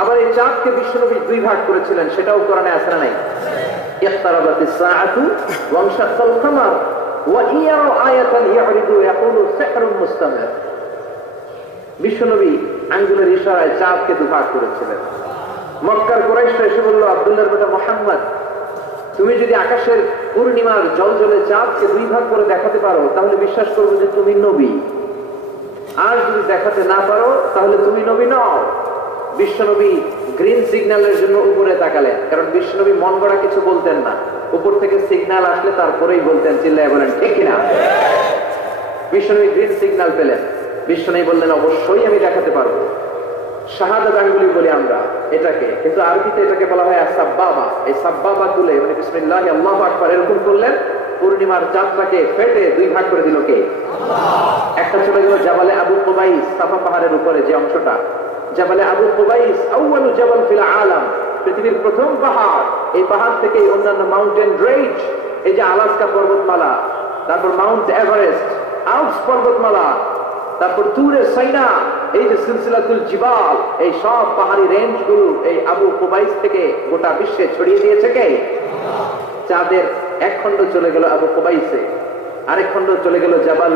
আবার এই চাঁদকে বিশ্বনবী দুই ভাগ করেছিলেন, সেটাও কোরআনে আছে না নাই? ইকতারাবাতিস সাআতু ওয়া ইনশাক্কাল কামার ওয়া ইয়ারাউ আয়াতান ইয়ারিদু ইয়াকুলু সিহরুন মুস্তামির। বিশ্বনবী আঙ্গুলের ইশারায় চাঁদকে দুই ভাগ করেছিলেন। মক্কার কুরাইশরা এসে বলল, আব্দুল্লাহর বেটা মুহাম্মদ, তুমি যদি আকাশের পূর্ণিমার জ্বলজ্বলে চাঁদকে দুই ভাগ করে দেখাতে পারো তাহলে বিশ্বাস করবো যে তুমি নবী, আর যদি দেখাতে না পারো তাহলে তুমি নবী নও। বিশ্বনবী গ্রিন সিগন্যালের জন্য উপরে তাকালেন, কারণ বিশ্বনবী মন গড়া কিছু বলতেন না, উপর থেকে সিগন্যাল আসলে তারপরেই বলতেন। চিল্লায় বলেন ঠিক কিনা? বিশ্বনবী গ্রিন সিগন্যাল পেলেন, বিশ্বনবী বললেন অবশ্যই আমি দেখাতে পারবো। শাহাদাত আঙ্গুলি বলি আমরা এটাকে, কিন্তু আরবিতে এটাকে বলা হয় সাব্বাবা। এই সাব্বাবা তুলে মানে বিসমিল্লাহ আল্লাহু আকবার এরকম করলেন, পূর্ণিমার চাঁদটাকে ফেটে দুই ভাগ করে দিল কে? একটা চলে গেল জাবালে আবু কুবাইস, সাফা পাহাড়ের উপরে যে অংশটা, জাবালে আবু কুবাইস আউয়ালু জাবাল ফিল আলাম, পৃথিবীর প্রথম পাহাড়। এই পাহাড় থেকে অন্যান্য মাউন্টেন রেঞ্জ, এই যে আলাস্কা পর্বতমালা, তারপর মাউন্ট এভারেস্ট, আল্পস পর্বতমালা, তারপর তুরে সাইনা, এই যে সিলসিলাতুল জিবাল, এই সব পাহাড়ি রেঞ্জ গুলো এই আবু কুবাইস থেকে গোটা বিশ্বে ছড়িয়ে দিয়েছে কে? চাঁদের এক খণ্ড চলে গেল আবু কুবাইসে, আরেক খণ্ড চলে গেল জাবাল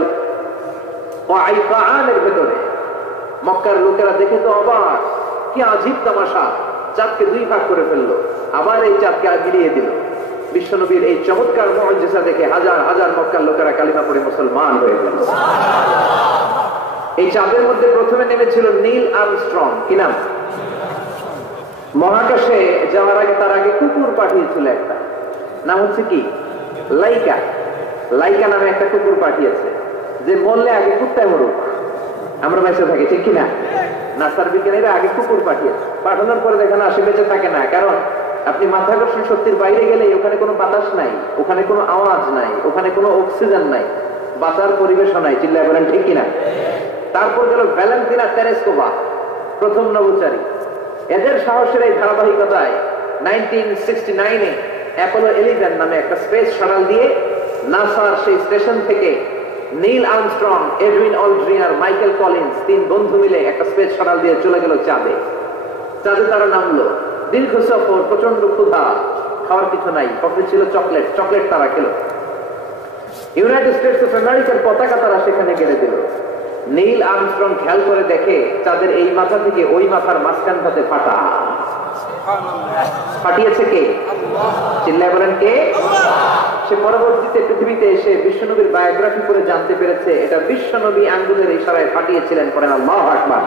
ওয়াইকানের ভেতরে। মক্কার লোকেরা দেখে তো অবাক, কি আজীব তামাশা, চাঁদকে দুই ভাগ করে ফেললো, আবার এই চাঁদকে মিলিয়ে দিল। বিশ্বনবীর এই চমৎকার মুআজিজা দেখে হাজার হাজার মক্কার লোকেরা কালিমা পড়ে মুসলমান হয়ে গেল। এই চাঁদের মধ্যে প্রথমে নেমেছিল নীল আর্মস্ট্রং। কি নাম? মহাকাশে যাওয়ার আগে তার আগে কুকুর পাঠিয়েছিল একটা, নাম হচ্ছে কি? লাইকা। লাইকা নামে একটা কুকুর পাঠিয়েছে, যে বললে আগে কুত্তায় মরুক, আমরা বেঁচে থাকি, ঠিক কিনা? নাসার বিজ্ঞানীরা আগে কুকুর পাঠিয়েছে, পাঠানোর পরে দেখেন আসে বেঁচে থাকে না। কারণ আপনি মাধ্যাকর্ষণ শক্তির বাইরে গেলে ওখানে কোনো বাতাস নাই, ওখানে কোনো আওয়াজ নাই, ওখানে কোনো অক্সিজেন নাই, বাঁচার পরিবেশও নাই। চিল্লায় বলেন ঠিক কিনা? তারপর গেল ভ্যালেন্টিনা তেরেস্কোভা, প্রথম নভোচারী। এদের সাহসের এই ধারাবাহিকতায় 1969-এ অ্যাপোলো 11 নামে একটা স্পেস শাটল দিয়ে নাসার সেই স্টেশন থেকে নীল আর্মস্ট্রং, এডউইন অলড্রিন আর মাইকেল কলিন্স তিন বন্ধু মিলে একটা স্পেস শাটল দিয়ে চলে গেল চাঁদে। চাঁদে তারা নামলো, দীর্ঘ সফর, প্রচন্ড ক্ষুধা, খাওয়ার কিছু নাই, পকেটে ছিল চকলেট, চকলেট তারা খেলো। ইউনাইটেড স্টেটস অফ আমেরিকার পতাকা তারা সেখানে গেড়ে দিল। নীল আর্মস্ট্রং খেয়াল করে দেখে চাঁদের এই মাথা থেকে ওই মাথার মাঝখানটাতে ফাটা। ফাটিয়েছে কে? চিল্লায় বলেন কে? সে পরবর্তীতে পৃথিবীতে এসে বিশ্বনবীর বায়োগ্রাফি করে জানতে পেরেছে এটা বিশ্বনবী আঙ্গুলের ইশারায় ফাটিয়েছিলেন। পড়েন আল্লাহু আকবার।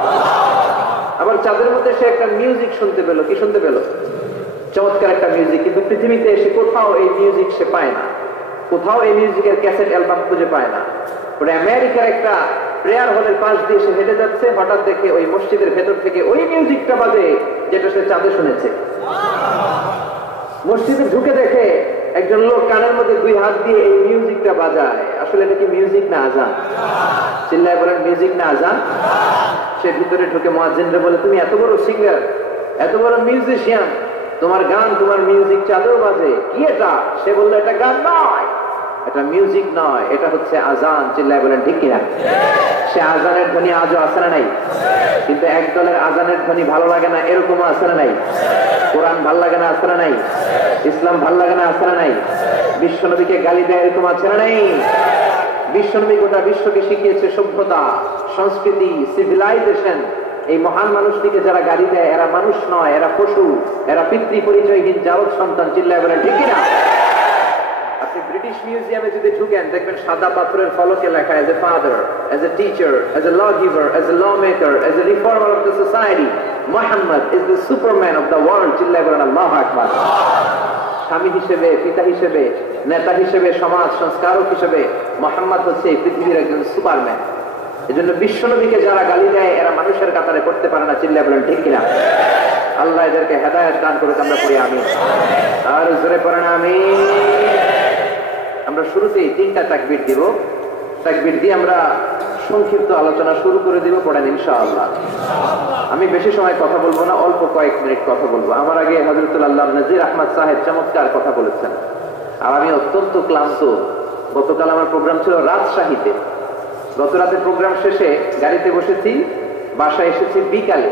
আবার চাঁদের মধ্যে সে একটা মিউজিক শুনতে পেল। কি শুনতে পেল? চমৎকার একটা মিউজিক, কিন্তু পৃথিবীতে এসে কোথাও এই মিউজিক সে পায় না, কোথাও এই মিউজিকের ক্যাসেট অ্যালবাম খুঁজে পায় না। পরে আমেরিকার একটা প্রেয়ার হলের পাশ দিয়ে সে হেঁটে যাচ্ছে, হঠাৎ দেখে ওই মসজিদের ভেতর থেকে ওই মিউজিকটা বাজে যেটা সে চাঁদে শুনেছে। মসজিদে ঢুকে দেখে একজন লোক কানের মধ্যে দুই হাত দিয়ে এই মিউজিকটা বাজায়। আসলে এটা কি মিউজিক না আজান? চিল্লায় বলেন মিউজিক না আজান? সে ভিতরে ঢুকে মুয়াজ্জিনরে বলে, তুমি এত বড় সিঙ্গার, এত বড় মিউজিশিয়ান, তোমার গান, তোমার মিউজিক চাঁদেও বাজে, কি এটা? সে বললো এটা গান নয়, এটা মিউজিক নয়, এটা হচ্ছে আজান। চিল্লায় বলেন ঠিক কিনা? সে আজানের ধ্বনি আজও আছে না নাই? কিন্তু এক দলের আজানের ধ্বনি ভালো লাগে না, এরকমও আছে না নাই? কোরআন ভাল লাগে না, আছে না নাই? ইসলাম ভাল লাগে না, আছে না নাই? বিশ্বনবীকে গালি দেয়, এরকম আছে না নাই? বিশ্বনবী গোটা বিশ্বকে শিখিয়েছে সভ্যতা, সংস্কৃতি, সিভিলাইজেশন। এই মহান মানুষটিকে যারা গালি দেয় এরা মানুষ নয়, এরা পশু, এরা পিতৃ পরিচয়হীন জারদ সন্তান। চিল্লায় বলেন ঠিক কিনা? আপনি ব্রিটিশ মিউজিয়ামে যদি ঢুকেন দেখবেন সাদা পাথরের ফলকে লেখা, as a father, as a teacher, as a lawgiver, as a lawmaker, as a reformer of the society, Muhammad is the superman of the world. চিল্লায় বলেন আল্লাহু আকবার। স্বামী হিসেবে, পিতা হিসেবে, নেতা হিসেবে, সমাজ সংস্কারক হিসেবে মুহাম্মদ হচ্ছে এই পৃথিবীর একজন সুপারম্যান। এজন্য বিশ্বনবীকে যারা গালি দেয় এরা মানুষের কাতারে পড়তে পারে না। চিল্লায় বলেন ঠিক কিনা? আল্লাহ এদেরকে হেদায়েত দান করুক। আমরা পড়ি আমিন, আর জোরে পড়েন আমিন। আমরা শুরুতেই 3টা তাকবীর দিব, তাকবীর দিয়ে আমরা সংক্ষিপ্ত আলোচনা শুরু করে দিব। পড়েন ইনশাআল্লাহ। আমি বেশি সময় কথা বলবো না, অল্প কয়েক মিনিট কথা বলবো। আমার আগে হযরতুল আল্লাহ নজির আহমদ সাহেব চমৎকার কথা বলেছেন, আর আমি অত্যন্ত ক্লান্ত। গতকাল আমার প্রোগ্রাম ছিল রাজশাহীতে, গত রাতের প্রোগ্রাম শেষে গাড়িতে বসেছি, বাসায় এসেছি বিকালে।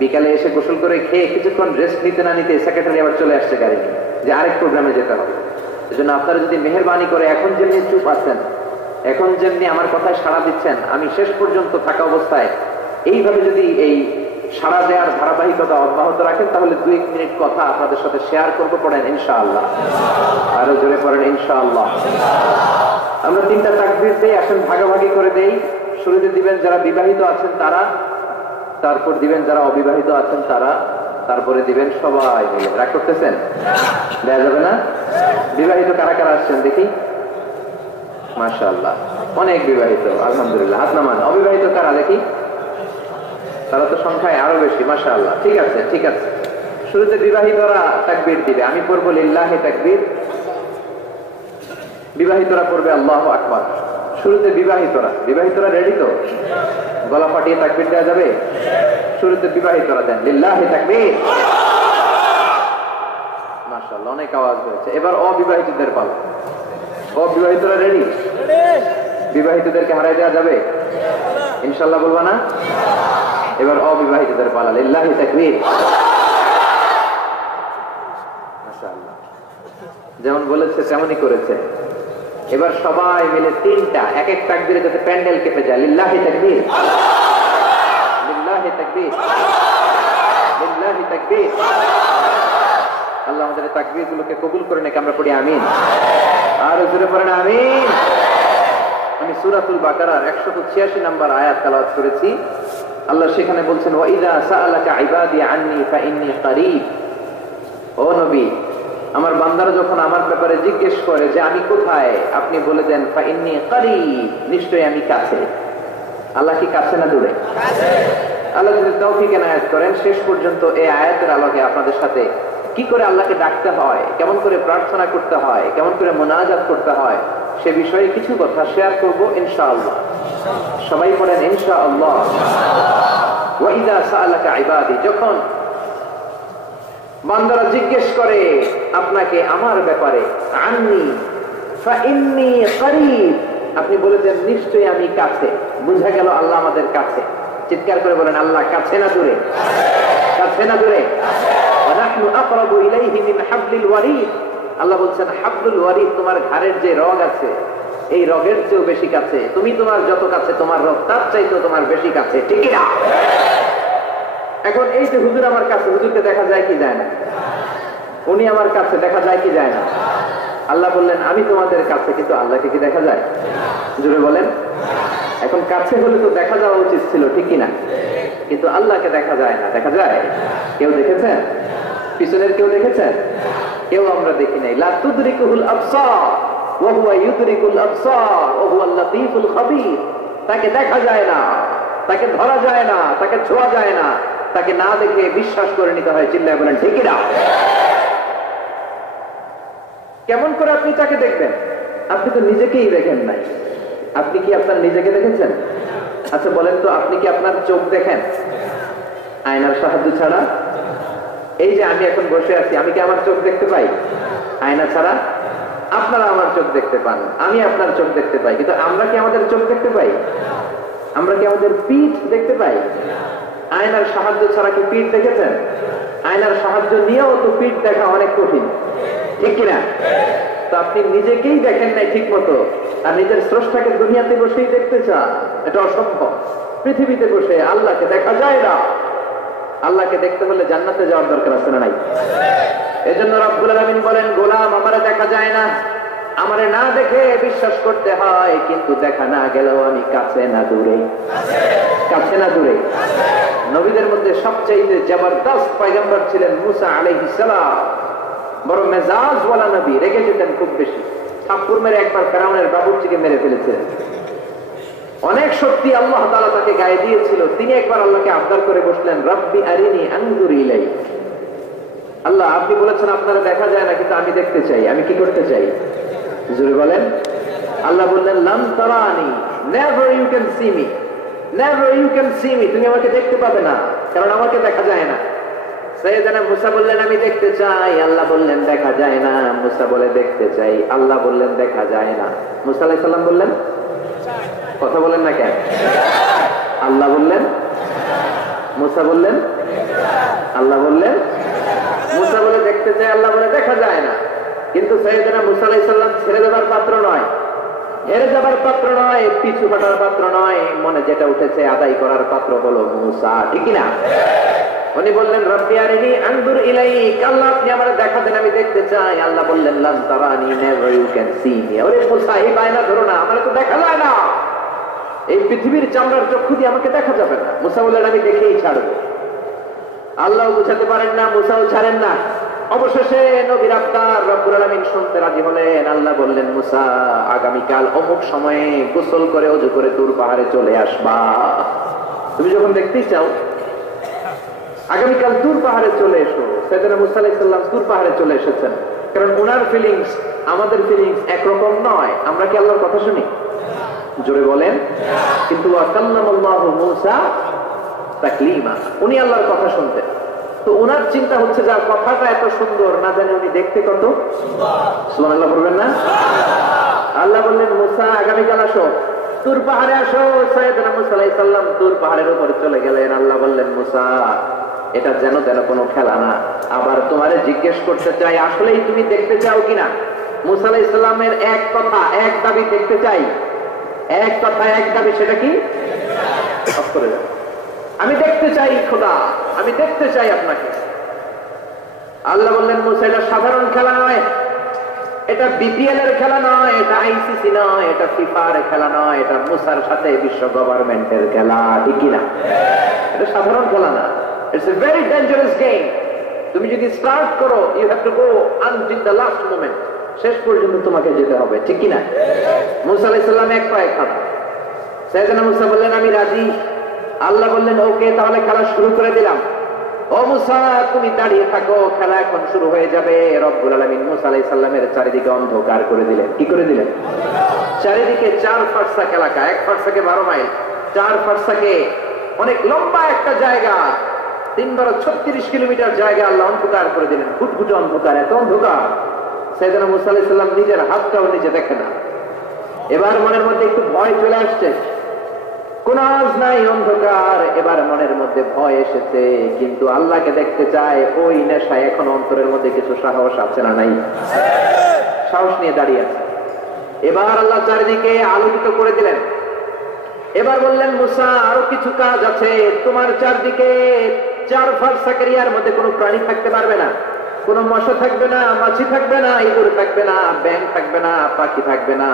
বিকালে এসে গোসল করে খেয়ে কিছুক্ষণ রেস্ট নিতে না নিতে সেক্রেটারি আবার চলে আসছে গাড়ি নিয়ে যে আরেক প্রোগ্রামে যেতে হবে। এজন্য আপনারা যদি মেহেরবানি করে এখন যেমনি চুপ আছেন, এখন যেমনি আমার কথায় সাড়া দিচ্ছেন, আমি শেষ পর্যন্ত থাকা অবস্থায় এইভাবে যদি এই সাড়া দেওয়ার ধারাবাহিকতা অব্যাহত রাখেন তাহলে 2-1 মিনিট কথা আপনাদের সাথে শেয়ার করবো। পড়েন ইনশাআল্লাহ, আরো জোরে পড়েন ইনশাআল্লাহ। আমরা 3টা তাকবীর দেই, আসেন ভাগাভাগি করে দেই। শুরুতে দিবেন যারা বিবাহিত আছেন তারা, তারপর দিবেন যারা অবিবাহিত আছেন তারা, তারপরে দিবেন সবাই মিলে। রাগ করতেছেন? দেয়া যাবে না? বিবাহিত কারা কারা আসছেন দেখি? মাশাআল্লাহ, অনেক বিবাহিত, আলহামদুলিল্লাহ। হাত নামান। অবিবাহিত কারা দেখি? তারা তো সংখ্যায় আরো বেশি, মাশাআল্লাহ। ঠিক আছে, ঠিক আছে। শুরুতে বিবাহিতরা তাকবীর দিবে, আমি পড়বো লিল্লাহি তাকবীর, বিবাহিতরা পড়বে আল্লাহু আকবার। শুরুতে বিবাহিতরা রেডি তো? গলা ফাটিয়ে তাকবীর দেওয়া যাবে? শুরুতে বিবাহিতরা দেন লিল্লাহি তাকবীর। মাশাআল্লাহ, অনেক আওয়াজ হয়েছে। এবার অবিবাহিতদের পালা। অবিবাহিতরা রেডি? বিবাহিতদেরকে হারাই দেওয়া যাবে ইনশাআল্লাহ? বলবা না? এবার অবিবাহিতদের পালা, লিল্লাহি তাকবীর। মাশাআল্লাহ, যেমন বলেছে তেমনই করেছে। এবার সবাই মিলে 3টা এক এক তাকবীরে যাতে প্যান্ডেল কেঁপে যায়। লিল্লাহি তাকবীর, লিল্লাহি তাকবীর, লিল্লাহি তাকবীর। আল্লাহ আমাদের তাকবীর গুলোকে কবুল করে নেক। আমরা পড়ি আমিন। আর জোরে পড়েন আমিন। আমি সূরাতুল বাকারার 186 নম্বর আয়াত তেলাওয়াত করেছি। আল্লাহ সেখানে বলছেন, ওয়া ইযা সাআলাকা ইবাদি আন্নী ফাইন্নী করিব। ও নবী, আমার বান্দারা যখন আমার ব্যাপারে জিজ্ঞেস করে যে আমি কোথায়, আপনি বলে দেন ফাইন্নী করিব, নিশ্চয়ই আমি কাছে। আল্লাহ কি কাছে না দূরে? আল্লাহ যদি তৌফিক এনায়েত করেন শেষ পর্যন্ত এই আয়াতের আলোকে আপনাদের সাথে কি করে আল্লাহকে ডাকতে হয়, কেমন করে প্রার্থনা করতে হয়, কেমন করে মুনাজাত করতে হয়, সে বিষয়ে কিছু কথা শেয়ার করব ইনশাআল্লাহ। সবাই পড়েন ইনশাআল্লাহ। ওয়া ইযা সাআলাকা ইবাদি, যখন বান্দারা জিজ্ঞেস করে আপনাকে আমার ব্যাপারে, আন্নী ফাইন্নী করিব, আপনি বলে দেন নিশ্চয়ই আমি কাছে। বুঝা গেল আল্লাহ আমাদের কাছে। চিৎকার করে বলেন আল্লাহ কাছে না দূরে? কাছে না দূরে? ওয়া নাহনু আকরাবু ইলাইহি মিন হাবলিল ওয়ারিদ। আল্লাহ বলছেন হাবলুল ওয়ারিদ, তোমার ঘাড়ের যে রগ আছে এই রগের চেয়েও বেশি কাছে। তুমি তোমার যত কাছে তোমার রগ তার চাইতেও তোমার বেশি কাছে, ঠিক না? এখন এই যে হুজুর আমার কাছে, হুজুরকে দেখা যায় কি যায় না? উনি আমার কাছে, দেখা যায় কি যায় না? আল্লাহ বললেন আমি তোমাদের কাছে, কিন্তু আল্লাহকে কি দেখা যায়? জুড়ে বলেন। এখন কাছে হলে তো দেখা যাওয়া উচিত ছিল, ঠিক কিনা? কিন্তু আল্লাহকে দেখা যায় না। দেখা যায়? কেউ দেখেছেন? পিছনের কেউ দেখেছেন? কেউ আমরা দেখি নাই। লা তুদরিকুল আবসার ওয়া হুয়া ইউদরিকুল আবসার ওয়া হুয়াল লাতীফুল খাবীর। তাকে দেখা যায় না, তাকে ধরা যায় না, তাকে ছোঁয়া যায় না, তাকে না দেখে বিশ্বাস করে নিতে হয়। চিল্লায় বলেন ঠিক না? কেমন করে আপনি তাকে দেখবেন? আপনি তো নিজেকেই দেখেন নাই। আপনি কি আপনার নিজেকে দেখেছেন? আচ্ছা বলেন তো, আপনি কি আপনার চোখ দেখেন আয়নার সাহায্য ছাড়া? এই যে আমি এখন বসে আছি, আমি কি আমার চোখ দেখতে পাই আয়না ছাড়া? আপনারা আমার চোখ দেখতে পান, আমি আপনার চোখ দেখতে পাই, কিন্তু আমরা কি আমাদের চোখ দেখতে পাই? আমরা কি আমাদের পিঠ দেখতে পাই? আয়নার সাহায্য ছাড়া কি পিঠ দেখেছেন? আয়নার সাহায্য নিয়েও তো পিঠ দেখা অনেক কঠিন, ঠিক কিনা? তো আপনি নিজেকেই দেখেন নাই ঠিক মতো, আর নিজের স্রষ্টাকে দুনিয়াতে বসেই দেখতে চান, এটা অসম্ভব। পৃথিবীতে বসে আল্লাহকে দেখা যায় না। আল্লাহকে দেখতে হলে জান্নাতে যাওয়ার দরকার আছে না নাই? এজন্য রব্বুল আলামিন বলেন, গোলাম আমারে দেখা যায় না, আমারে না দেখে বিশ্বাস করতে হয়, কিন্তু দেখা না গেলেও আমি কাছে না দূরে? কাছে না দূরে? নবীদের মধ্যে সবচেয়ে জবরদস্ত পয়গম্বর ছিলেন মুসা আলাইহিস সালাম। বড় মেজাজওয়ালা নবী, রেগে যেতেন খুব বেশি। থাপ্পড় মেরে একবার ফেরাউনের বাবুর্চিকে মেরে ফেলেছিলেন। অনেক শক্তি আল্লাহ তাআলা তাকে গায়ে দিয়েছিল। তিনি একবার আল্লাহকে আবদার করে বসলেন, রব্বি আরিনি আনজুর ইলাইক। আল্লাহ আপনি বলেছেন আপনারা দেখা যায় না, কিন্তু আমি দেখতে চাই। আমি কি করতে চাই? জোরে বলেন। আল্লাহ বললেন, লাম তারানি, never you can see me, never you can see me. তুমি আমাকে দেখতে পাবে না, কারণ আমাকে দেখা যায় না। সাইয়েদনা মুসা বললেন আমি দেখতে চাই। আল্লাহ বললেন দেখা যায় না। মুসা বলে দেখতে চাই। আল্লাহ বললেন দেখা যায় না। মুসা আলাইহিস সালাম বললেন, কথা বলেন না কেন? আল্লাহ বললেন, মুসা বললেন আল্লাহ বললেন মুসা বলে দেখতে চাই, আল্লাহ বলে দেখা যায় না। কিন্তু সাইয়েদনা মুসা আলাইহিস সালাম ছেড়ে দেবার পাত্র নয়, হেরে যাবার পাত্র নয়, পিছু হটার পাত্র নয়, মনে যেটা উঠেছে আদায় করার পাত্র হলো মুসা, ঠিক না? উনি বললেন রব্বি আরিনি আনজুর ইলাইক, আল্লাহ আপনি আমাকে দেখা দেন, আমি দেখতে চাই। আল্লাহ বললেন লান তারানি, never you can see me. ওরে মুসা এই বায়না ধরো না, আমাকে তো দেখা যায় না, এই পৃথিবীর চামড়ার চক্ষু দিয়ে আমাকে দেখা যাবে না। মুসা বললেন আমি দেখেই ছাড়বো। আল্লাহ বুঝাতে পারেন না, মুসাও ছাড়েন না। অবশেষে নবীর আবদার রব্বুল আলামিন শুনতে রাজি হলেন। আল্লাহ বললেন মুসা আগামীকাল অমুক সময়ে গোসল করে ওযু করে তুর পাহাড়ে চলে আসবা। তুমি যখন দেখতেই চাও আগামীকাল তুর পাহাড়ে চলে এসো। সাইয়েদনা মুসা আলাইহিস সালাম তুর পাহাড়ে চলে এসেছেন, কারণ ওনার ফিলিংস আমাদের ফিলিংস একরকম নয়। আমরা কি আল্লাহর কথা শুনি? জোরে বলেন। কিন্তু ওয়াকাল্লামাল্লাহু মুসা তাকলিমা, উনি আল্লাহর কথা শুনতেন। তো ওনার চিন্তা হচ্ছে যার কথাটা এত সুন্দর, না জানি উনি দেখতে কত সুবহানাল্লাহ বলবেন না? আল্লাহ বললেন মুসা আগামীকাল আসো, তুর পাহাড়ে আসো। সাইয়েদনা মুসা আলাইহিস সালাম তুর পাহাড়ের উপরে চলে গেলেন। আল্লাহ বললেন মুসা এটা যেন কোনো খেলা না। আবার তোমারে জিজ্ঞেস করতে চাই, আসলেই তুমি দেখতে চাও কিনা? মুসা আলাইহিস সালামের এক কথা এক দাবি, দেখতে চাই, এক কথা এক দাবি, সেটা কি? আমি দেখতে চাই খোদা, আমি দেখতে চাই আপনাকে। আল্লাহ বললেন মুসা এটা সাধারণ খেলা নয়, এটা বিপিএল এর খেলা নয়, এটা আইসিসি নয়, এটা ফিফার খেলা নয়, এটা মুসার সাথে বিশ্ব গভর্নমেন্টের খেলা, ঠিক কিনা? এটা সাধারণ খেলা না, it's a very dangerous game. তুমি যদি স্টার্ট করো you have to go until the last moment, শেষ পর্যন্ত তোমাকে যেতে হবে, ঠিক কিনা? মুসা আলাইহিস সালাম এক পায়ে খাড়া। সাইয়েদনা মুসা বললেন আমি রাজি। আল্লাহ বললেন ওকে, তাহলে খেলা শুরু করে দিলাম। ও মুসা তুমি দাঁড়িয়ে থাকো, খেলা এখন শুরু হয়ে যাবে। রব্বুল আলামিন মুসা আলাইহিস সালামের চারিদিকে অন্ধকার করে দিলেন। কি করে দিলেন? চারিদিকে 4 ফারসাক এলাকা, 1 ফারসাকে 12 মাইল, 4 ফারসাকে অনেক লম্বা একটা জায়গা, 3×36 কিলোমিটার জায়গা আল্লাহ অন্ধকার করে দিলেন। ঘুটঘুটে অন্ধকার, এত অন্ধকার সাইয়েদনা মুসা আলাইহিস সালাম নিজের হাতটাও নিজে দেখে না। এবার মনের মধ্যে একটু ভয় চলে আসছে, কোন আওয়াজ নাই, অন্ধকার। এবার মনের মধ্যে ভয় এসেছে, কিন্তু আল্লাহকে দেখতে চায়, ওই নেশায় এখন অন্তরের মধ্যে কিছু সাহস আছে না নাই? সাহস নিয়ে দাঁড়িয়ে আছে। এবার আল্লাহ চারিদিকে আলোকিত করে দিলেন। এবার বললেন মুসা আরো কিছু কাজ আছে, তোমার চারদিকে 4 ফারসাক এরিয়ার মধ্যে কোনো প্রাণী থাকতে পারবে না, কোনো মশা থাকবে না, মাছি থাকবে না, ইঁদুর থাকবে না, ব্যাঙ থাকবে না, পাখি থাকবে না,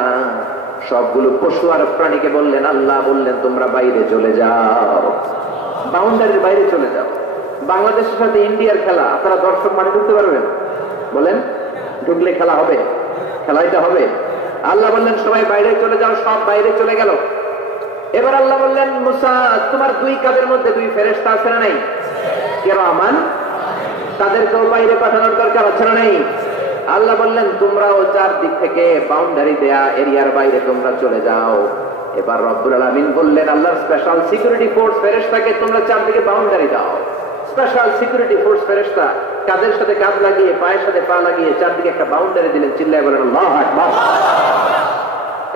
সবগুলো পশু আর প্রাণীকে বললেন আল্লাহ বললেন তোমরা বাইরে চলে যাও, বাউন্ডারির বাইরে চলে যাও। বাংলাদেশের সাথে ইন্ডিয়ার খেলা, আপনারা দর্শক মানে ঢুকতে পারবেন? বলেন ঢুকলে খেলা হবে, খেলাইটা হবে। আল্লাহ বললেন সবাই বাইরে চলে যাও, সব বাইরে চলে গেল। এবার আল্লাহ বললেন মুসা তোমার 2 কাঁধের মধ্যে 2 ফেরেশতা আছে না নাই? কিরামান, তাদেরকেও বাইরে পাঠানোর দরকার আছে না নাই? আল্লাহ বললেন তোমরাও 4 দিক থেকে বাউন্ডারি দেয়া এরিয়ার বাইরে তোমরা চলে যাও। এবার রব্বুল আলামিন বললেন আল্লাহর স্পেশাল সিকিউরিটি ফোর্স ফেরেশতাকে তোমরা 4 দিকে বাউন্ডারি দাও। স্পেশাল সিকিউরিটি ফোর্স ফেরেশতা কাঁধের সাথে কাঁধ লাগিয়ে, পায়ের সাথে পা লাগিয়ে 4 দিকে একটা বাউন্ডারি দিলেন। চিল্লায় বলেন আল্লাহু আকবার।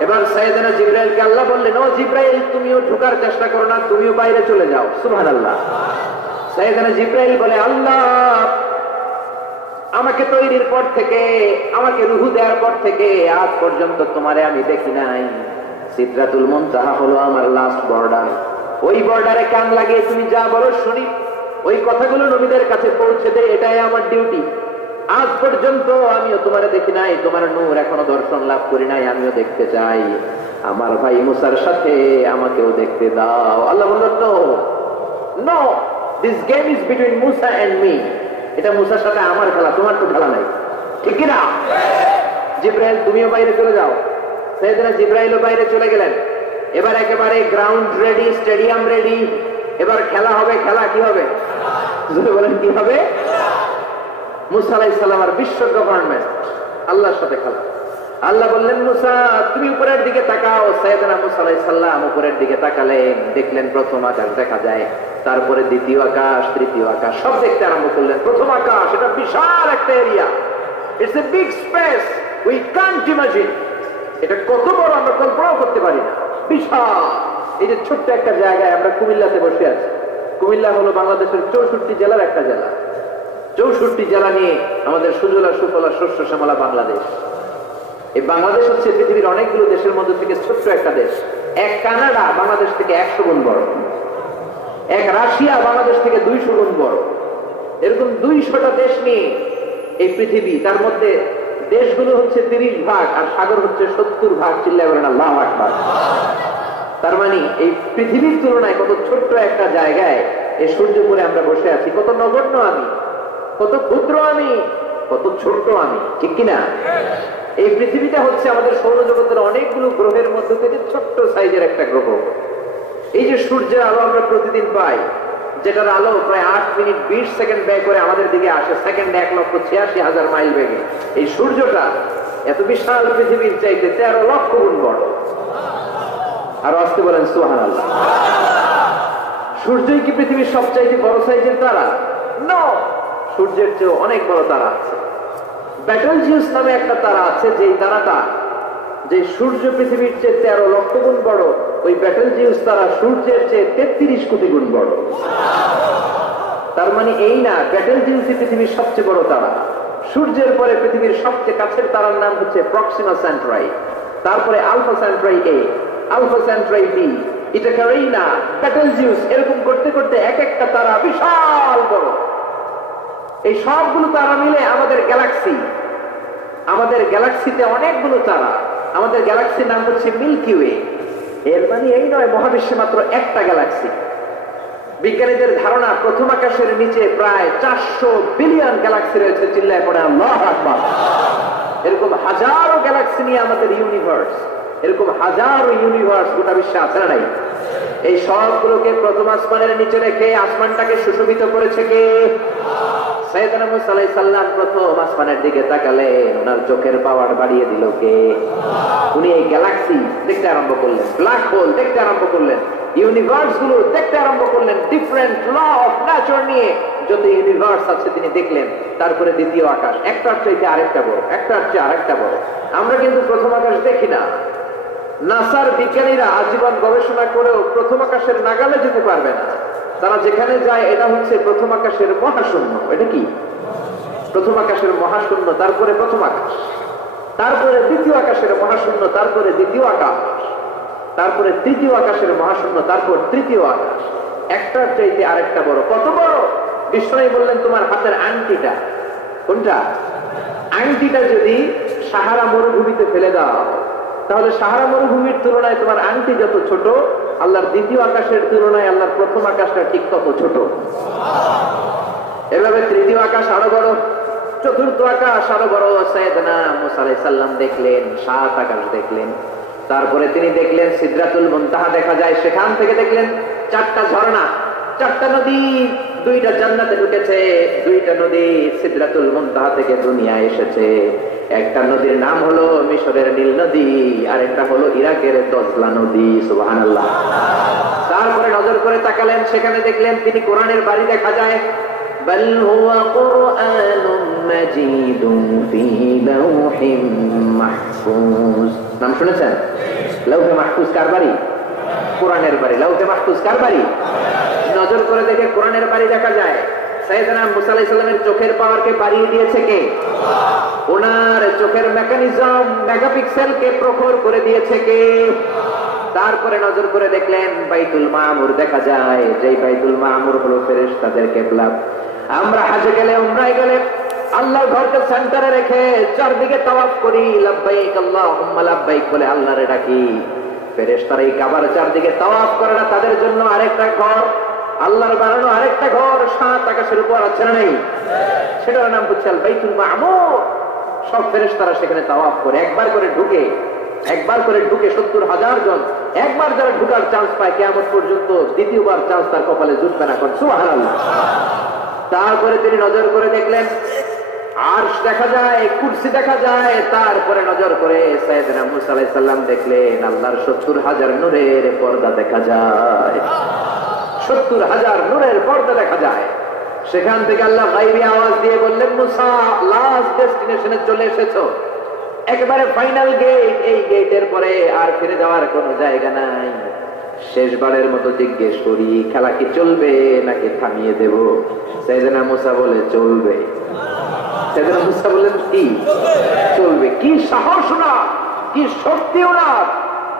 এবার সাইয়েদনা জিবরাইলকে আল্লাহ বললেন ও জিবরাইল তুমিও ঢোকার চেষ্টা করো না, তুমিও বাইরে চলে যাও। সুবহানাল্লাহ। সাইয়েদনা জিবরাইল বলে আল্লাহ আমাকে তৈরির পর থেকে, আমাকে রূহ দেওয়ার পর থেকে আজ পর্যন্ত তোমারে আমি দেখি নাই। সিদরাতুল মুনতাহা হলো আমার লাস্ট বর্ডার, ওই বর্ডারে কান লাগিয়ে তুমি যা বলো শুনি, ওই কথাগুলো নবীদের কাছে পৌঁছে দে, এটাই আমার ডিউটি। আজ পর্যন্ত আমিও তোমারে দেখি নাই, তোমার নূর এখনো দর্শন লাভ করি নাই, আমিও দেখতে চাই। আমার ভাই মুসার সাথে আমাকেও দেখতে দাও। আল্লাহ বললেন no no, this game is between Musa and me. এটা মুসার সাথে আমার খেলা, তোমার তো খেলা নাই, ঠিক কিনা? জিবরাইল তুমিও বাইরে চলে যাও। সাইয়েদনা জিবরাইলও বাইরে চলে গেলেন। এবার একেবারে গ্রাউন্ড রেডি, স্টেডিয়াম রেডি, এবার খেলা হবে। খেলা কি হবে? বলেন কি হবে? মুসা আলাইহিস সালাম আর বিশ্ব গভর্নমেন্ট আল্লাহর সাথে খেলা। আল্লাহ বললেন মুসা তুমি উপরের দিকে তাকাও। সাইয়েদনা মুসা আলাইহিস সালাম উপরের দিকে তাকালেন, দেখলেন প্রথম আকাশ দেখা যায়, তারপরে দ্বিতীয় আকাশ, তৃতীয় আকাশ, সব দেখতে আরম্ভ করলেন। প্রথম আকাশ, এটা বিশাল একটা area, it's a big space, we can't imagine. এটা কত বড় আমরা কল্পনাও করতে পারি না, বিশাল। এই যে ছোট্ট একটা জায়গায় আমরা কুমিল্লাতে বসে আছি, কুমিল্লা হলো বাংলাদেশের 64 জেলার একটা জেলা। 64 জেলা নিয়ে আমাদের সুজলা সুফলা শস্য শ্যামলা বাংলাদেশ। এই বাংলাদেশ হচ্ছে পৃথিবীর অনেকগুলো দেশের মধ্যে থেকে ছোট্ট একটা দেশ। এক কানাডা বাংলাদেশ থেকে 100 গুণ বড়, এক রাশিয়া বাংলাদেশ থেকে 200 গুণ বড়। এরকম 200টা দেশ নিয়ে এই পৃথিবী, তার মধ্যে দেশগুলো হচ্ছে 30 ভাগ আর সাগর হচ্ছে 70 ভাগ। চিল্লায় বলেন আল্লাহু আকবার। তার মানে এই পৃথিবীর তুলনায় কত ছোট্ট একটা জায়গায় এই সূর্যপুরে আমরা বসে আছি। কত নগণ্য আমি, কত ক্ষুদ্র আমি, কত ছোট্ট আমি, ঠিক কিনা? এই পৃথিবীটা হচ্ছে আমাদের সৌরজগতের অনেকগুলো গ্রহের মধ্যে থেকে ছোট্ট সাইজের একটা গ্রহ। এই যে সূর্যের আলো আমরা প্রতিদিন পাই, যেটার আলো প্রায় 8 মিনিট 20 সেকেন্ড ব্যয় করে আমাদের দিকে আসে, সেকেন্ডে 1,86,000 মাইল বেগে। এই সূর্যটা এত বিশাল পৃথিবীর চাইতে 13 লক্ষ গুণ বড়। আর আসতে বলেন সুবহানাল্লাহ। সূর্যই কি পৃথিবীর সবচাইতে বড় সাইজের তারা? নো, সূর্যের চেয়ে অনেক বড় তারা আছে। ব্যাটেলজিউস নামে একটা তারা আছে, যেই তারাটা, যে সূর্য পৃথিবীর চেয়ে 13 লক্ষ গুণ বড়, ওই ব্যাটেলজিউস তারা সূর্যের চেয়ে 33 কোটি গুণ বড়। তার মানে এই না ব্যাটেলজিউসই পৃথিবীর সবচেয়ে বড় তারা। সূর্যের পরে পৃথিবীর সবচেয়ে কাছের তারার নাম হচ্ছে প্রক্সিমা সেন্ট্রাই, তারপরে আলফা সেন্ট্রাই এ, আলফা সেন্ট্রাই বি, এটা ক্যারিনা, ব্যাটেলজিউস, এরকম করতে করতে এক একটা তারা বিশাল বড়। এই সবগুলো তারা মিলে আমাদের গ্যালাক্সি। আমাদের গ্যালাক্সিতে অনেকগুলো তারা। আমাদের গ্যালাক্সির নাম হচ্ছে মিল্কি ওয়ে। এর মানে এই নয় মহাবিশ্বে মাত্র একটা গ্যালাক্সি। বিজ্ঞানীদের ধারণা প্রথম আকাশের নিচে প্রায় 400 বিলিয়ন গ্যালাক্সি রয়েছে। চিল্লায় পড়ে আল্লাহু আকবার। এরকম হাজারো গ্যালাক্সি নিয়ে আমাদের ইউনিভার্স, এরকম হাজারো ইউনিভার্স গোটা বিশ্বে আছে না নাই? এই সবগুলোকে প্রথম আসমানের নিচে রেখে আসমানটাকে সুশোভিত করেছে কে? সাইয়েদনা মুসা আলাইহিস সালাম প্রথম আসমানের দিকে তাকালেন, ওনার চোখের পাওয়ার বাড়িয়ে দিল কে? উনি এই গ্যালাক্সি দেখতে আরম্ভ করলেন, ব্ল্যাক হোল দেখতে আরম্ভ করলেন, ইউনিভার্স গুলো দেখতে আরম্ভ করলেন, ডিফারেন্ট ল অফ নেচার নিয়ে যত ইউনিভার্স আছে তিনি দেখলেন। তারপরে দ্বিতীয় আকাশ, একটার চাইতে আরেকটা বড়, একটার চেয়ে আরেকটা বড়। আমরা কিন্তু প্রথম আকাশ দেখি না। নাসার বিজ্ঞানীরা আজীবন গবেষণা করেও প্রথম আকাশের নাগালে যেতে পারবে না। তারা যেখানে যায় এটা হচ্ছে প্রথম আকাশের মহাশূন্য। এটা কি? প্রথম আকাশের মহাশূন্য, তারপরে প্রথম আকাশ, তারপরে দ্বিতীয় আকাশের মহাশূন্য, তারপরে দ্বিতীয় আকাশ, তারপরে তৃতীয় আকাশের মহাশূন্য, তারপর তৃতীয় আকাশ। একটার চাইতে আরেকটা বড়। কত বড়? বিষ্ণু বললেন তোমার হাতের আংটিটা। কোনটা? আংটিটা যদি সাহারা মরুভূমিতে ফেলে দাও, তাহলে সাহারা মরুভূমির তুলনায় তোমার আংটি যত ছোট, আল্লাহর দ্বিতীয় আকাশের তুলনায় আল্লাহর প্রথম আকাশটা ঠিক তত ছোট। এভাবে তৃতীয় আকাশ আরো বড়, চতুর্থ আকাশ আরো বড়। সাইয়েদনা মুসা আলাইহিস সালাম দেখলেন 7 আকাশ দেখলেন। তারপরে তিনি দেখলেন সিদরাতুল মুনতাহা দেখা যায়, সেখান থেকে দেখলেন 4টা ঝর্ণা, 4টা নদী, 2টা জান্নাতে ঢুকেছে, 2টা নদী সিদরাতুল মুনতাহা থেকে দুনিয়ায় এসেছে। একটা নদীর নাম হলো মিশরের নীল নদী, আর একটা হলো ইরাকের দজলা নদী। সুবহানাল্লাহ। তারপরে নজর করে তাকালেন, সেখানে দেখলেন তিনি কোরআনের বাড়ি দেখা যায়। বাল হুয়া কুরআনুম মাজিদুন ফি লাওহিম মাহফুজ। নাম শুনেছেন? লাওহে মাহফুজ কার বাড়ি? কোরআনের বাড়ি। লাওহে মাহফুজ কার বাড়ি? নজর করে দেখে কোরআনের বাড়ি দেখা যায়। সাইয়েদনা মুসা আলাইহিস সালামের চোখের পাওয়ারকে বাড়িয়ে দিয়েছে কে? ওনার চোখের মেকানিজম, মেগাপিক্সেলকে প্রখর করে দিয়েছে কে? তারপরে নজর করে দেখলেন বাইতুল মামুর দেখা যায়, যেই বাইতুল মামুর হলো ফেরেশতাদের কিবলা। আমরা হজে গেলে, উমরায় গেলে আল্লাহর ঘরকে সেন্টারে রেখে চারদিকে তাওয়াফ করি, লাব্বাইক আল্লাহুম্মা লাব্বাইক বলে আল্লাহরে ডাকি। ফেরেশতারা এই কাবার চারদিকে তাওয়াফ করে না, তাদের জন্য আরেকটা ঘর, আল্লাহর বানানো আরেকটা ঘর 7 আকাশের উপর আছে না নেই? সেটার নাম হচ্ছে আল বাইতুল মামুর। সব ফেরেশতারা সেখানে তাওয়াফ করে, একবার করে ঢুকে 70,000 জন। একবার যারা ঢুকার চান্স পায় কিয়ামত পর্যন্ত দ্বিতীয়বার চান্স তার কপালে জুটবে না। সুবহানাল্লাহ। তারপরে তিনি নজর করে দেখলেন আরশ দেখা যায়, কুরসি দেখা যায়। তারপরে নজর করে সাইয়েদনা মুসা আলাইহিস সালাম দেখলেন আল্লাহর 70,000 নূরের পর্দা দেখা যায়। 70,000 নূরের পর্দা দেখা যায়। সেখান থেকে আল্লাহ গায়বী আওয়াজ দিয়ে বললেন, মুসা লাস্ট ডেস্টিনেশনে চলে এসেছো, একেবারে ফাইনাল গেট। এই গেটের পরে আর ফিরে যাওয়ার কোনো জায়গা নাই। শেষবারের মতো জিজ্ঞেস করি, খেলা কি চলবে নাকি থামিয়ে দেব? সাইয়েদনা মুসা বলে চলবে। সাইয়েদনা মুসা বলেন কি চলবে? কি সাহস না, কি শক্তি ওনার,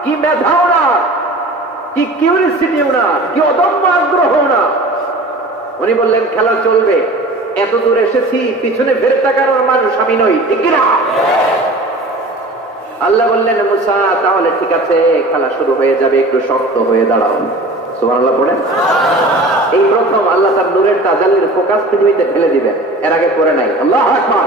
কি মেধা ওনার, কি কিউরিসিটি ওনার, কি অদম্য আগ্রহ ওনার। উনি বললেন খেলা চলবে, এত দূর এসেছি, পিছনে ফেরত তাকানোর মানুষ আমি নই, ঠিক না? আল্লাহ বললেন মুসা তাহলে ঠিক আছে, খেলা শুরু হয়ে যাবে, একটু শক্ত হয়ে দাঁড়াও। সুবহানাল্লাহ পড়েন। এই প্রথম আল্লাহ তার নূরের তাজাল্লির ফোকাস পৃথিবীতে ফেলে দিবেন, এর আগে করে নাই। আল্লাহু আকবার।